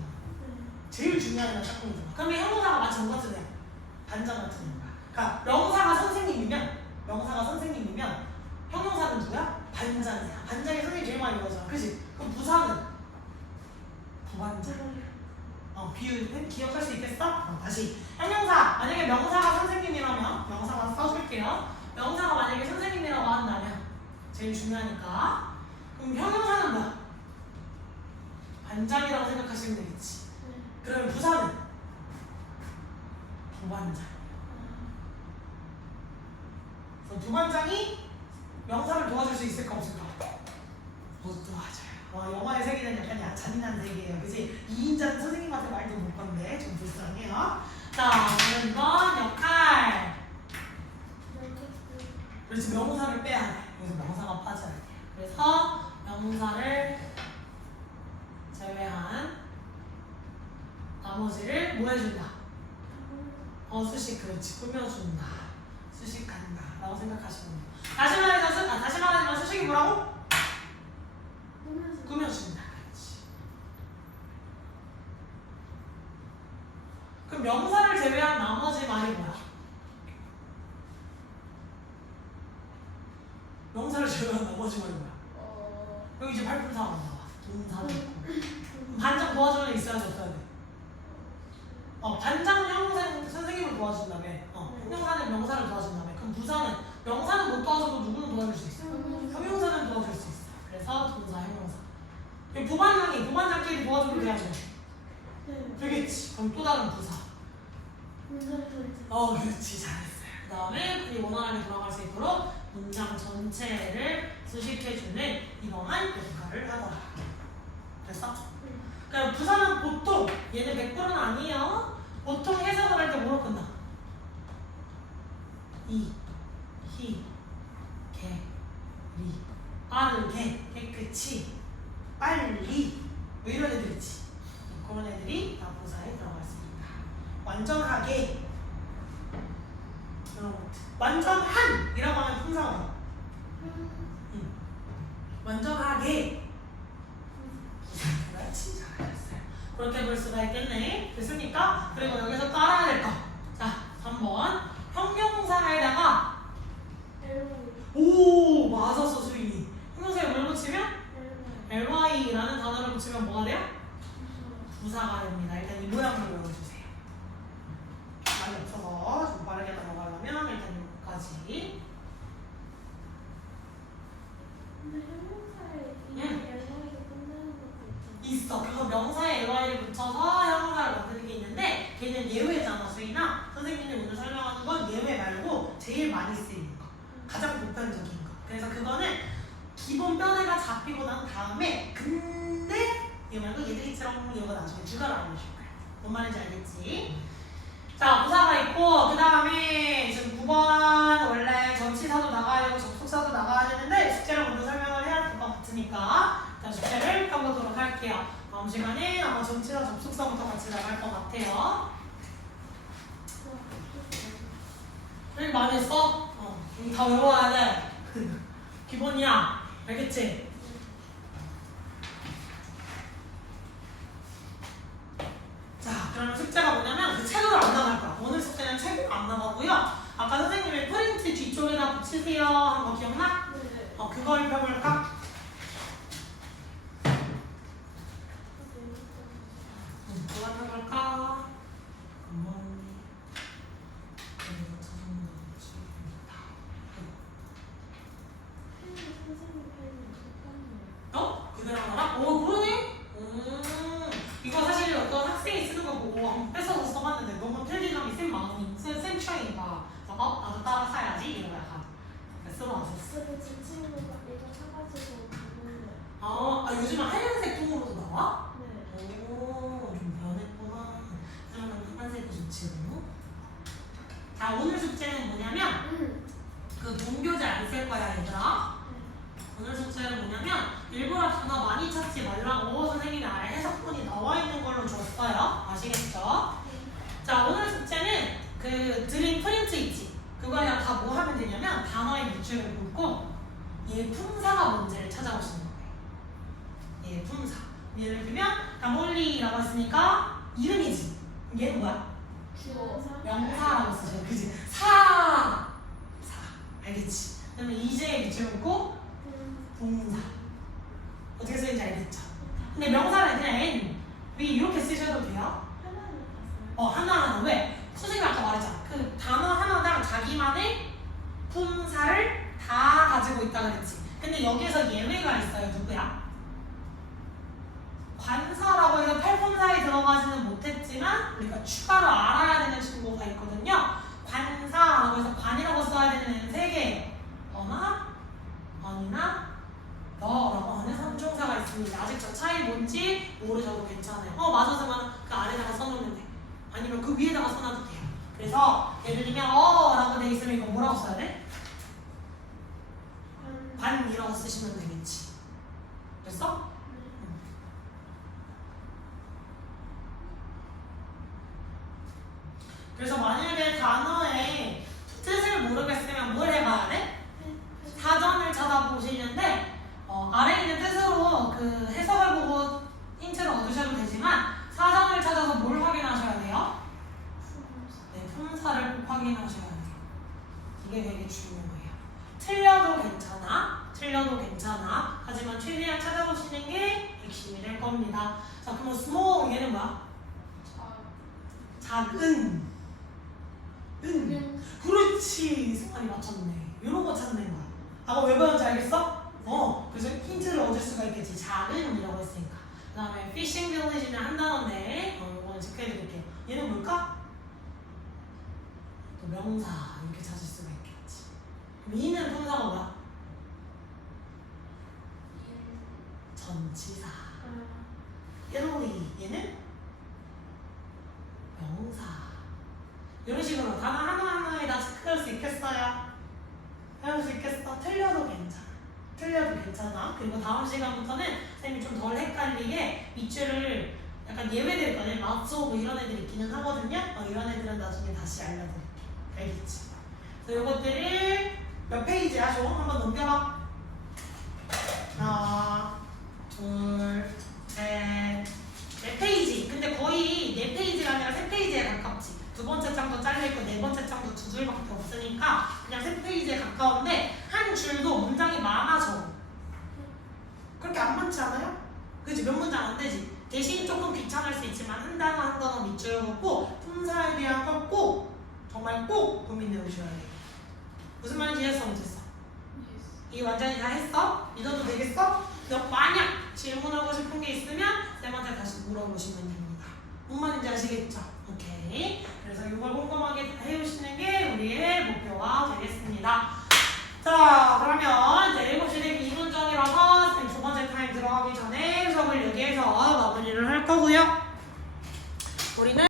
제일 중요한 애랑 짝꿍이잖아. 그러면 형용사가 마치 뭐 같은 애야? 반장 같은 애야. 그러니까 명사가 선생님이면 형용사는 누구야? 반장이야. 반장이 선생님 제일 많이 배우잖아. 그치? 그럼 부사는 부반장. 비율은 기억할 수 있겠어? 다시 형용사. 만약에 명사가 선생님이라면 명사가 써줄게요. 명사가 만약에 선생님이라고 한다면 제일 중요하니까 그럼 형용사는 뭐야? 반장이라고 생각하시면 되겠지. 그러면 부사는 부반장. 그래서 부반장이 명사를 도와줄 수 있을까 없을까? 못 도와줘요. 영화의 세계는 약간 잔인한 세계예요. 그치? 2인자는 선생님한테 말도 못 건데 좀 불쌍해요. 자, 그런 건 역할. 그렇지, 명사를 빼야 돼. 그래서 명사가 빠져야 돼. 그래서 명사를 제외한 나머지를 뭐 해준다? 수식. 그렇지. 꾸며준다. 수식한다 라고 생각하시면 돼요. 다시 말하지만 수식이 뭐라고? 꾸며준다. 그렇지. 그럼 명사를 제외한 나머지 말이 뭐야? 명사를 제외한 나머지 말이 뭐야? 여기 이제 발품사가 나와. 동사도 있고. 반장 도와주는 애 있어야지 없어야 돼? 반장 형용 선생님을 도와준다며. 형용사는 명사를 도와준다며. 그럼 부사는 명사는 못 도와줘도 누구는 도와줄 수 있어? 형용사는 도와줄 수 있어. 그래서 동사, 형용사. 부반장끼리 도와주면 돼야죠. 되겠지. 그럼 또 다른 부사. 그렇지. 잘했어요. 그 다음에 그리 원활하게 돌아갈 수 있도록 문장 전체를 수식해주는 이러한 역할을 하더라. 됐어? 그럼 부사는 보통 얘는 100%는 아니에요. 보통 해석을 할 때 뭐로 끝나? 이, 히, 개, 리. 빠르게, 깨끗이, 빨리. 뭐 이런 애들 있지. 그런 애들이 다 부사에 들어갈 수 있다. 완전하게. 완전한 이라고 하면 품사가 완전하게. 그렇지. 잘했어요. 그렇게 볼 수가 있겠네. 됐습니까? 그리고 여기서 또 알아야 될 거. 자, 3번. 형용사에다가 오, 맞았어, 수인이. 형용사에 뭘 붙이면? ly라는 단어를 붙이면 뭐가 돼요? 부사가 됩니다. 일단 이 모양으로 외워주세요. 많이 없어서 좀 빠르게 넘어가려면 일단 여기까지. 근데 형용사에 LY가 끝나는 것도 있어. 그거 명사에 ly를 붙여서 형용사를 만드는 게 있는데 걔는 예외잖아, 수인아. 선생님이 오늘 설명하는 건 예외 말고 제일 많이 쓰이는 거. 가장 보편적인 거. 그래서 그거는 기본 뼈대가 잡히고 난 다음에 근데 이거 말고 얘들이처럼 이거 나중에 주가를 알려줄 거야. 뭔 말인지 알겠지? 자, 부사가 있고 그 다음에 지금 9번 원래 전치사도 나가야 되고 접속사도 나가야 되는데 숙제를 먼저 설명을 해야 될 것 같으니까 일단 숙제를 펴보도록 할게요. 다음 시간에 아마 전치사 접속사부터 같이 나갈 것 같아요. 많이 했어? 이거 다 외워야 돼. 기본이야. 알겠지? 자, 그러면 숙제가 뭐냐면 그 책으로 안 나갈 거야. 오늘 숙제는 책으로 안 나가고요. 아까 선생님이 프린트 뒤쪽에다 붙이세요 한 거 기억나? 네. 그걸 펴볼까? 그걸 펴볼까? 그대로 하더라? 오, 그러네? 이거 사실 어떤 학생이 쓰는 거 보고 한번 뺏어서 써봤는데 너무 필기감이 센 마음이, 센 취향인가. 그래서 나도 따라 사야지? 이러고 약간 써봤었어. 그래서 제 친구가 이거 사가지고 보는데. 요즘은 하얀색 통으로도 나와? 네. 오, 좀 변했구나. 그러면 하얀색이 좋지, 뭐? 자, 오늘 숙제는 뭐냐면 그 본교재 안 쓸 거야, 얘들아. 오늘 숙제는 뭐냐면 일부러 단어 많이 찾지 말라고 선생님이 아예 해석본이 나와 있는 걸로 줬어요. 아시겠죠? 자, 오늘 숙제는 그 드림 프린트 있지? 그거랑 다 뭐 하면 되냐면 단어의 밑줄을 긋고 얘 품사가 뭔지를 찾아보시는 거예요. 얘 품사. 예를 들면 가몰리라고 했으니까 이름이지. 얘는 뭐야? 주어. 명사라고 쓰죠. 그지? 사. 알겠지? 그러면 이제의 밑줄 긋고 동사. 어떻게 쓰는지 알겠죠? 근데 명사는 그냥 N, V 이렇게 쓰셔도 돼요. 하나하나. 왜? 선생님이 아까 말했잖아. 그 단어 하나당 자기만의 품사를 다 가지고 있다 그랬지. 근데 여기에서 예외가 있어요. 누구야? 관사라고 해서 팔품사에 들어가지는 못했지만 우리가 추가로 알아야 되는 친구가 있거든요. 관사라고 해서 관이라고 써야 되는 세 개. 어나, 언이나, 너라고 하는 삼총사가 있습니다. 아직 저 차이 뭔지 모르셔도 괜찮아요. 맞아서 그 아래다가 써놓으면 돼. 아니면 그 위에다가 써놔도 돼요. 그래서 예를 들면 라고 돼 있으면 이거 뭐라고 써야 돼? 관이라고 쓰시면 되겠지. 됐어? 그래서 만약에 단어의 뜻을 모르겠으면 뭘 해봐야 돼? 사전을 찾아보시는데 아래에 있는 뜻으로 그 해석을 보고 힌트를 얻으셔도 되지만 사전을 찾아서 뭘 확인하셔야 돼요? 네, 품사를 꼭 확인하셔야 돼요. 이게 되게 중요해요. 틀려도 괜찮아. 하지만 최대한 찾아보시는 게 핵심이 될 겁니다. 자, 그러면 small 얘는 뭐야? 작은. 그렇지. 승관이 맞췄네. 이런 거 찾는 거야. 아까 왜 배웠는지 알겠어? 그래서 힌트를 얻을 수가 있겠지. 작은이라고 했으니까. 그 다음에 fishing village는 한 단어인데 이거는 체크해드릴게요. 얘는 뭘까? 또 명사 이렇게 찾을 수가 있겠지. 그럼 이는 품사가 뭐야? 전치사. Italy 얘는 명사. 이런 식으로 단어 하나하나에다 체크할 수 있겠어요? 해볼 수 있겠어? 틀려도 괜찮아. 그리고 다음 시간부터는 쌤이 좀 덜 헷갈리게 밑줄을 약간 예외들 있거든요. 맞소 뭐 이런 애들 있기는 하거든요. 이런 애들은 나중에 다시 알려드릴게요. 알겠지? 그래서 이것들을 몇 페이지야? 좀 한번 넘겨봐. 하나, 둘, 셋, 네 페이지. 근데 거의 4페이지가 아니라 3페이지에 가깝지. 두 번째 장도 잘려있고 네 번째 장도 2줄밖에 없으니까 그냥 3페이지에 가까운데 한 줄도 문장이 많아져. 그렇게 안 많지 않아요? 그치? 몇 문장 안 되지? 대신 조금 귀찮을 수 있지만 한 단어 밑줄 긋고 품사에 대한 거 꼭 정말 꼭 고민해 오셔야 돼요. 무슨 말인지 했어? 못했어? 이 완전히 다 했어? 믿어도 되겠어? 만약 질문하고 싶은 게 있으면 쌤한테 다시 물어보시면 됩니다. 뭔 말인지 아시겠죠? 오케이. 그래서 이걸 꼼꼼하게 해오시는 게 우리의 목표가 되겠습니다. 자, 그러면 이제 7시 되기 2분 전이라서 두 번째 타임 들어가기 전에 수업을 여기에서 마무리를 할 거고요.